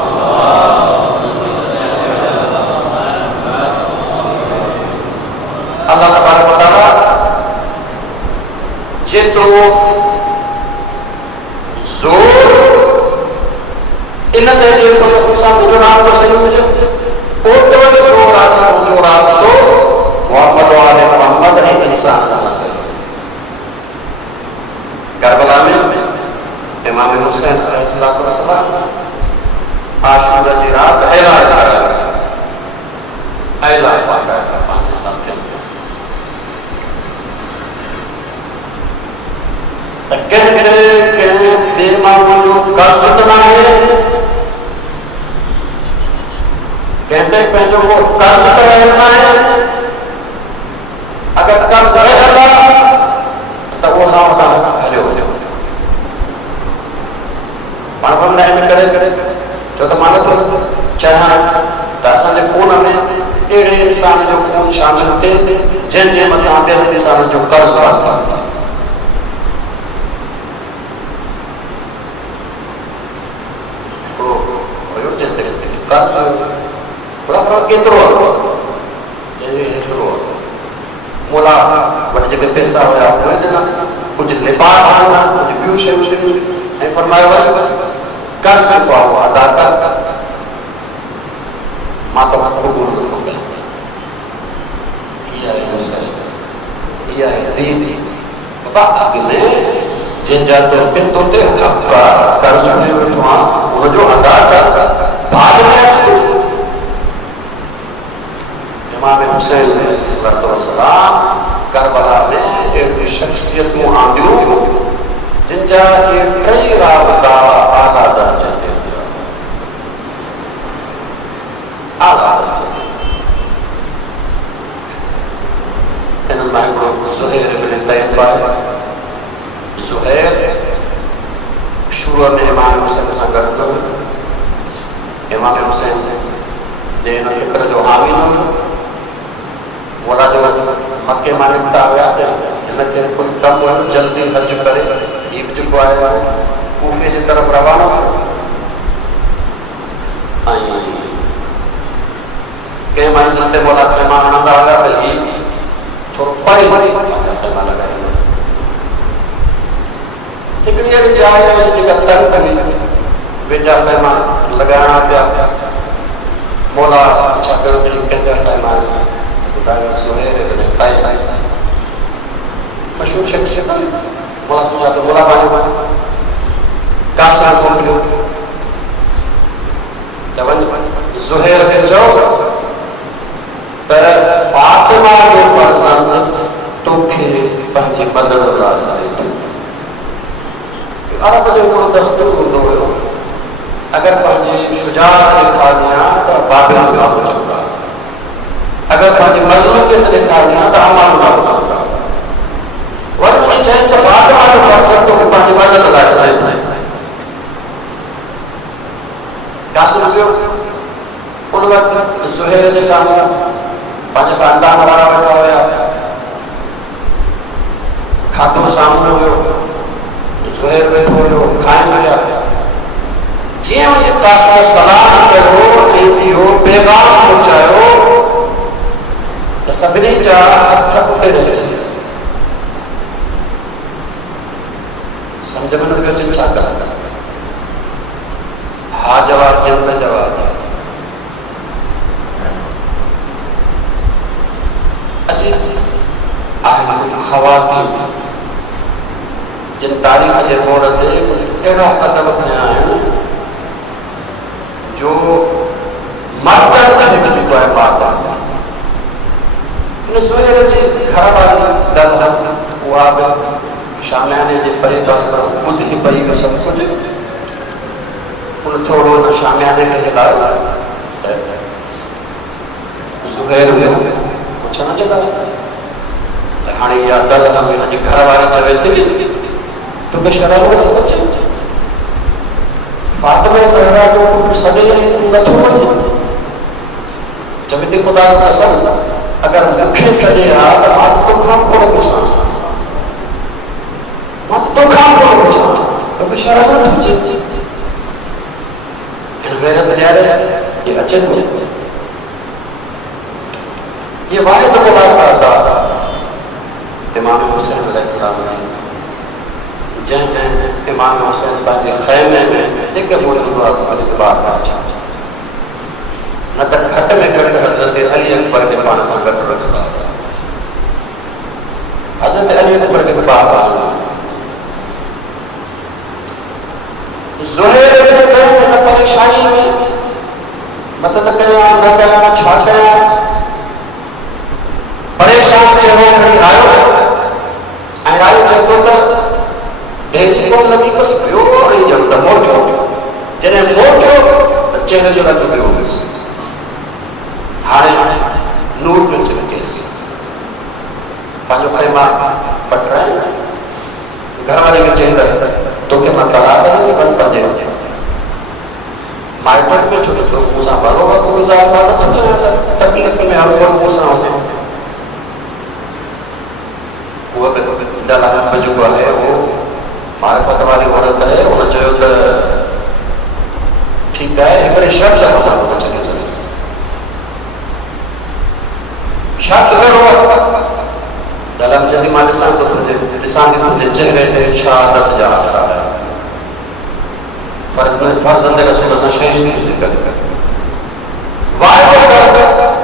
अल्लाह तबारक व तआला जेतिरो जोर इन ते ॾिए थो त तोसां मुंहिंजो नाम तो सही हुजे ओतिरो ई जोर आहे मुंहिंजो राब्तो मोहम्मद वाले मोहम्मद ऐं इंसान सां करबला में इमाम हुसैन अलैहिस्सलाम आशूरा जी रात ऐलान कराया ऐलान बाकायदा 5 साल से तक के बेमानू जो कर्ज उतना है कहते पंहिंजो वो कर्ज करना है अगर कर्ज रहला तो वो सामने हलियो वञो पाण पाण लाइन करे करे जो त माने थो चाहियां त असांजे खून में अहिड़े इंसान जो खून शामिल थिए जंहिंजे मथां ॿियनि इंसान जो कर्ज़ आहे केतिरो केतिरो मोला वटि जेके पैसा हुया कुझु लिबास कुझु ॿियूं शयूं ऐं फरमायो कर्ज़ जेको आहे उहो अदा कर मां तव्हां क़बूल नथो कयां हीअ आहे दीन बाबा अॻ में जंहिंजा तो ते हक़ आहे कर्ज़ खणी वेठो आहे हुनजो अदा कर बाद में अच इमाम हुसैन अलैहिस्सलाम करबला में अहिड़ी शख्सियतूं आंदियूं जिनजा ये टई राबता आला दर्जे ते आला दर्जे इन्हनि मां हिकिड़ो ज़ुहैर इब्न तैब आहे ज़ुहैर शुरू में इमाम हुसैन सां गॾु न हुयो इमाम हुसैन जे हिन फ़िक्र जो हामी न हुयो मोला जो मके मां निकिता हुया हिनखे कोई कमु हुयो जल्दी हज करे हीउ जेको आहे कूफे जी तरफ़ रवानो थियो ऐं कंहिं माइसनि ते मोला ख़ैमा हणंदा हुया त हीउ थोरो परे परे ख़ैमा लॻाईंदा हिकिड़ी अहिड़ी जाइ आहे जेका तंग हुई वेझा ख़ैमा लॻाइणा पिया मोला छा कयो त कंहिंजा ख़ैमा ज़ुहैर इब्न तैब मशहूर शख्सियत मोला सुञा तो मोला बानी कासा मोकिलियो त वञ ज़ुहैर खे चओ त फातिमा जो फर्ज़ंद तोखे पंहिंजी मदद लाइ असां अरब जो हिकिड़ो दस्तूर हूंदो हुयो अगरि पंहिंजी शुजाअत ॾेखारणी आहे त बाबिल जो नालो चवंदा अगर पंहिंजी मज़लूमियत ॾेखारणी आहे त अमाल जो नालो चवंदा वरी वञी चएसि त फातिमा जो फर्ज़ंद तोखे पंहिंजी मदद लाइ असां कासिम जो उन वक़्तु ज़ुहैर जे साम्हूं पंहिंजे ख़ानदान वारा वेठा हुया खाधो साम्हूं हुयो ज़ुहैर वेठो हुयो खाइनि हुया जीअं वञी कासिम सलाम कयो ऐं इहो पैगाम पहुचायो त सभिनी जा हथ उते रहिजी सम्झ में न पियो अचे छा कनि हा जवाब या न जवाब अजीब आहे कुझु ख़वातीन जिन तारीख़ जे मोड़ ते कुझु अहिड़ा कदम खया आहिनि जो मर्दनि खे बि जेको आहे बात इन ज़ुहैर जी घर वारी दलहन उहा बि शामियाने जे परे पास ॿुधी पई इहो सभु कुझु उन थोरो न शामियाने खे हिलायो त ज़ुहैर हुयो पुछण जे लाइ त हाणे इहा दल हिनजी घर वारी चवे थी तोखे शर्म नथो अचे फातिमा ज़हरा जो पुटु सॾे तूं नथो वञे चवे थी ख़ुदा जो कसम अगरि मूंखे सॾे हा त मां तोखां कोन पुछां मां तोखां कोन पुछां तोखे शर्म नथो अचे हिन गैरत ॾियारेसि ये अचे थो ये वाहिद मुलाक़ात आहे इमाम हुसैन अलैहिस्सलाम जी जंहिं इमाम हुसैन साहब जे ख़ैमे में जेके मौजूदु आहे समझ के ॿार न त घटि में घटि हज़रत अली अकबर खे पाण सां गॾु रखंदा हज़रत अली अकबर खे ॿार ज़ुहैर ने कयो हिन परेशानी में मदद कया न कया छा कया परेशान चेहरो खणी आयो ऐं राय चयो त देरी कोन लॻी बसि वियो ऐं ॼण त मोटियो जॾहिं मोटियो त चेहरे जो रंग ॿियो हुयुसि हाणे नूर पियो चिमकेसि पंहिंजो ख़ैमा पटराए घर वारे खे चई त तोखे मां तलाक ॾींदी वञ पंहिंजे माइटनि में छो छो मूंसां भलो वक़्तु गुज़ारींदा नथो चाहियां तकलीफ़ में हर को मूंसां हुजे उहा बि दल जेको आहे उहो मारिफत वारी औरत आहे उन चयो त ठीकु आहे हिकिड़े शर्त सां मां छॾे थो शर्त कहिड़ो दलम जॾहिं मां ॾिसां थो तुंहिंजे चेहरे ते शहादत जा आसार फर्ज़ंद रसूल सां शइ वाइदो कर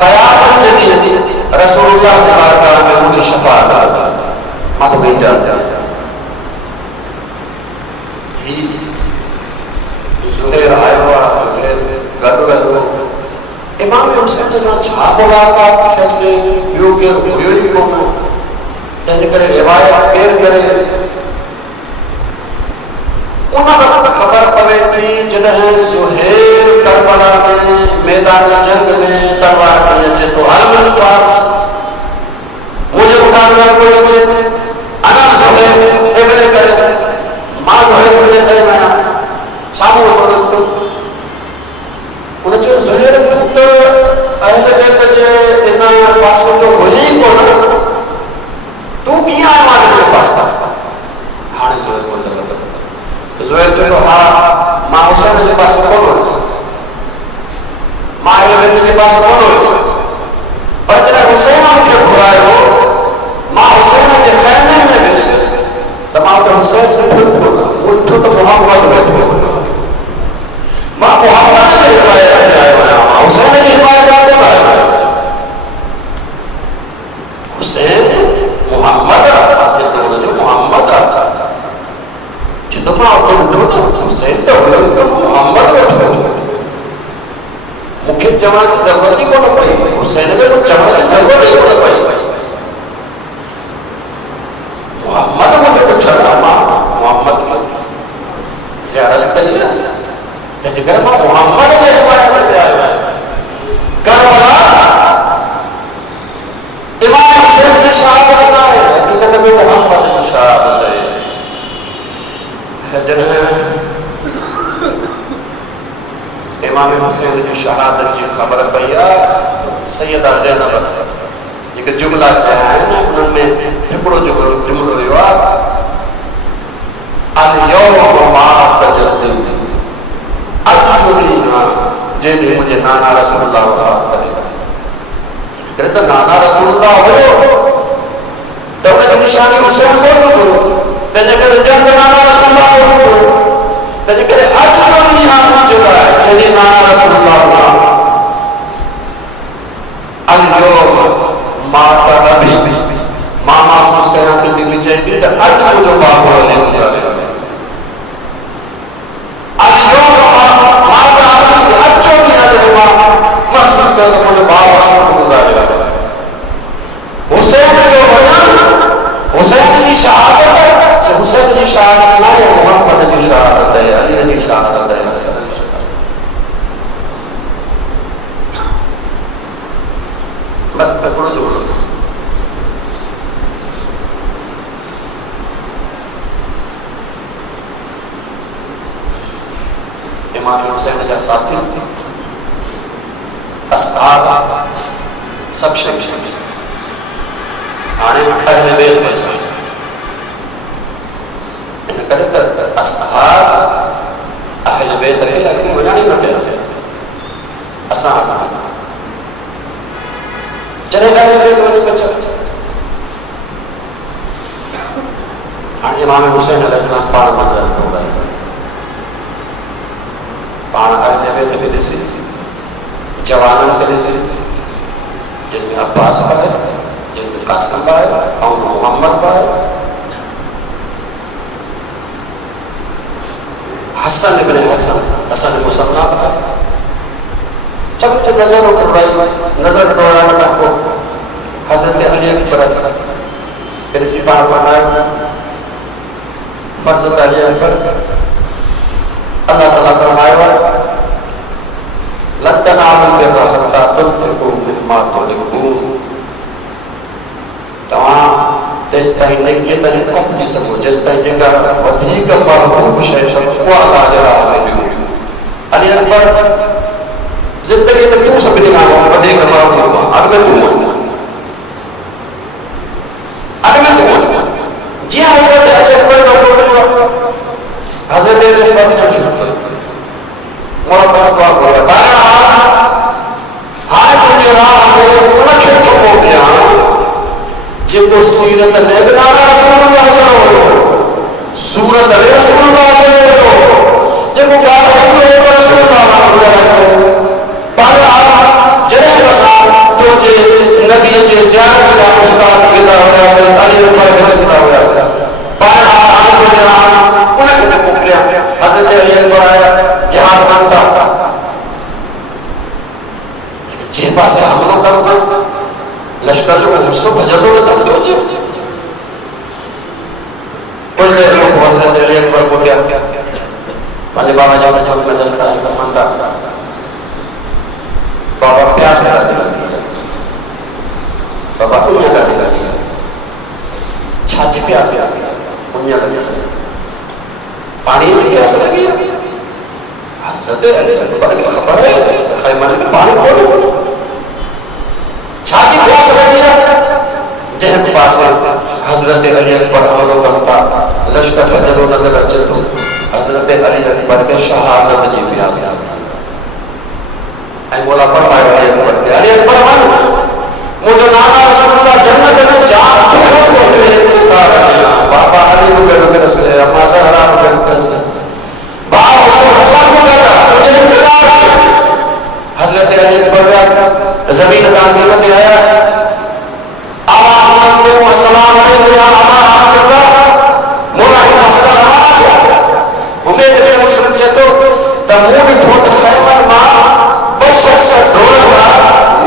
क़यामत जे ॾींहुं रसूलुल्लाह जे बारगाह में मुंहिंजी शफ़ाअत मां तोखे इजाज़त ॾियां ज़ुहैर आयो आहे ज़ुहैर गॾु वेंदो इमाम हुसैन सां छा मुलाक़ात थियसि ॿियो केरु हुयो ई कोन तंहिंजे करे रिवायत केरु करे उन वक़्तु ख़बर पवे थी जॾहिं ज़ुहैर करबला में मैदान जंग में तलवार खणी अचे थो हल पास मुंहिंजे मुताबिक़ कोई अचे अना ज़ुहैर इब्न करे मां ज़ुहैर इब्न करे आहियां साम्हूं वञो उन चयो ज़ुहैर त अहल बैत जे इन पासे जो हुई ई कोन तूं कीअं आयो आहे हिन पासे हाणे ज़ुहैर चयो हा मां हुसैन जे पासे कोन हुयुसि मां अहल बैत जे पासे कोन हुयुसि पर जॾहिं हुसैन मूंखे घुरायो मां हुसैन जे ख़ैमे में वियुसि त मां उते हुसैन खे ॾिठो ॾिठो त मोहम्मद वेठो मां मोहम्मद जे हिमायत में आयो आहियां मां हुसैन जी हिमायत में कोन आयो आहियां हुसैन मोहम्मद आहे जो मोहम्मद आहे जॾहिं मां उते ॾिठो त हुसैन त हुयो मोहम्मद वेठो मूंखे चवण जी ज़रूरत ई कोन पई हुसैन खे कुझु चवण जी ज़रूरत ई कोन पई मोहम्मद मुझे पुछंदा मां मोहम्मद खे ज़ियारत कई तंहिंजे करे मां मोहम्मद जे हिमायत में आयो आहियां करबला इमाम हुसैन जी शहादत न आहे हक़ीक़त में मोहम्मद जी शहादत आहे जॾहिं इमाम हुसैन जी शहादत जी ख़बर पई आहे सैयदा ज़ैनब जेके जुमला चया आहिनि उन्हनि में हिकिड़ो जुमलो हुयो आहे अल-यौम मा तजद्दद अॼु जो ॾींहुं आहे जंहिं ॾींहुं मुंहिंजे नाना रसूलुल्लाह वफ़ात करे हिकिड़े त नाना रसूलुल्लाह हुयो त उनजी निशानी हुसैन मौजूदु हुयो तंहिंजे करे जंग नाना रसूलुल्लाह मौजूदु हुयो तंहिंजे करे अॼु जो ॾींहुं आहे मुंहिंजे लाइ जंहिं ॾींहुं नाना रसूलुल्लाह हुआ अल-यौम मा तजद्दद मां महसूस कयां थी दिलि चए थी त अॼु मुंहिंजो बाबू हली गुज़ारे मुंहिंजो बाबू गुज़ारे हुसैन जो वञणु हुसैन जी शहादत इमाम हुसैन जा साथी असहाब सब शहीद हाणे अहले बैत बचा इन करे त असहाब अहले बैत खे लॻी वञाणी न पिया असां जॾहिं अहले बैत वञी बचा हाणे इमाम हुसैन अलैहिस्सलाम पाण नज़र थो करे पाण अहले बैत खे ॾिसी जवाननि खे ॾिसी जिन में अब्बास आहे जिन में कासिम आहे ऐं मोहम्मद आहे हसन इब्न हसन हसन मुसन्ना जब नजर दौड़ाइण खां पोइ हज़रत अली अकबर खे ॾिसी पाण फरमायो फर्ज़ अली अकबर अल्लाह ताला फरमायो लन तनालुल बिर्रा हत्ता तुनफ़िक़ू मिम्मा तुहिब्बून तव्हां तेसिताईं नेकीअ ते नथा पुॼी सघो जेसिताईं जेका वधीक महबूब शइ उहा अलाह जे राह में ॾियो अली अकबर ज़िंदगी में तूं सभिनी खां वधीक महबूब आहे अॻ में तूं जीअं हज़रत अली अकबर हज़रत अली अकबर जो शुक्र मोहब्बत दुआ घुरिया हाणे तुंहिंजे राह में उनखे थो मोकिलियां जेको सीरत लेबना रसूलुल्लाह चयो सूरत रसूलुल्लाह चयो जेको ॻाल्हाईंदो रसूलुल्लाह ॻाल्हाईंदो पर जॾहिं असां तुंहिंजे नबी जे ज़ियारत जा मुश्ताक थींदा हुआसीं अली अकबर खे ॾिसंदा हुआसीं पर हाणे तुंहिंजे राह उनखे न मोकिलिया हज़रत अली अकबर आया जिहाद कनि था जे पासे हमलो कनि था लश्कर जो हिस्सो भॼंदो नज़र थो अचे कुझु देर खां पोइ हज़रत अली अकबर मोटिया पंहिंजे बाबा जा मजल था फरमाईंदा बाबा प्यास बाबा उन ॾाढी लॻी छाजी प्यास उन लॻी पाणी जी प्यास लॻी हज़रत अली अकबर खे ख़बर आहे त ख़ैमन में पाणी कोन्हे छाजी प्यास लॻी जंहिं पासे हज़रत अली अकबर हमलो कनि था लश्कर भॼंदो नज़र अचे थो हज़रत अली अकबर खे शहादत जी प्यास ऐं मौला फरमायो अली अकबर खे अली अकबर वञ मुंहिंजो नाना रसूलुल्लाह जन्नत में जान भेड़ो थो जो इंतज़ार कयां बाबा अली मूंखे ॾुकरसि अम्मा ज़हरा मूंखे ॾुकरसि भाउ हसन मूंखे मुंहिंजो इंतज़ार हज़रत अली अकबर ज़मीन ताज़ीम ते आया आवाज़ मानते हो अस्सलाम अलैकुम या अबा अब्दुल्लाह मौला ही मसला रवाना किया उम्मीद में मुस्लिम से तो तमून ठोट खैमन मां बशक से ढोलना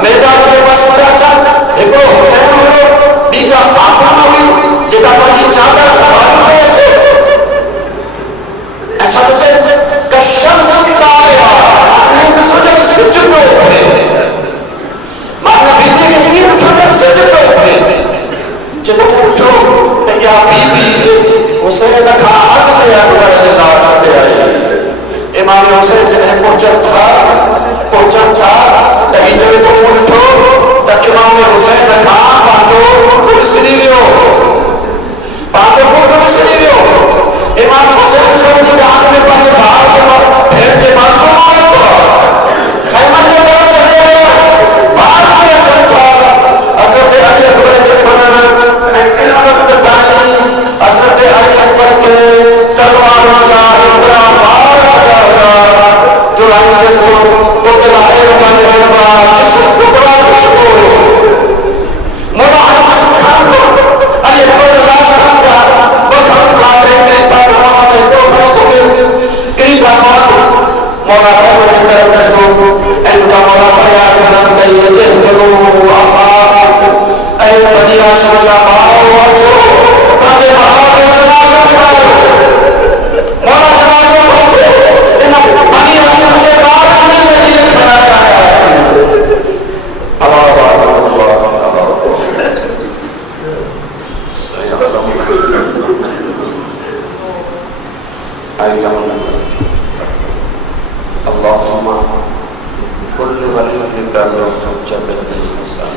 मैदान के पास पहुंचा एकड़ो हुसैन हुयो बीका खातून हुई जेका पंहिंजी चादर संभाली पई अचे ऐं छा थो चए कशम तालिया एक सुजन सिज पियो पए माना बीबी खे ईअं ॾिठो त सिज पियो पए जेको ॾिठो त इहा बीबी हुसैन खां अॻु में अकबर जे लाश ते आई इमाम हुसैन जॾहिं पहुचनि था त हीअ चवे थो मूं ॾिठो त इमाम हुसैन खां पंहिंजो पुटु विसरी वियो इमाम हुसैन सम्झी त हाणे में पंहिंजे भाउ खे भेण जे मासूम वरितो खैमन जे तरफ़ छॾे वियो ॿार बि अचनि था हज़रत अली अकबर खे खणण ऐं इन वक़्त ताईं हज़रत अली अकबर खे तलवारुनि जा एतिरा वार लॻा हुआ जो लॻे थो الحجة باللسان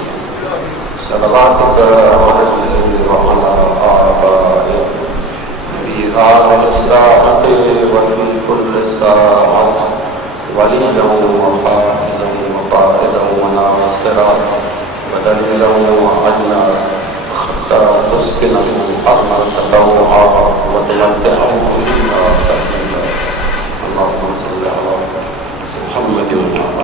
صلواتك عليه وعلى آبائه في هذه الساعة وفي كل ساعة وليا وحافظا وقائدا وناصرا ودليلا وعينا حتى تسكنه أرضك طوعا وتمتعه فيها تحليلا. اللهم صل على محمد وعلى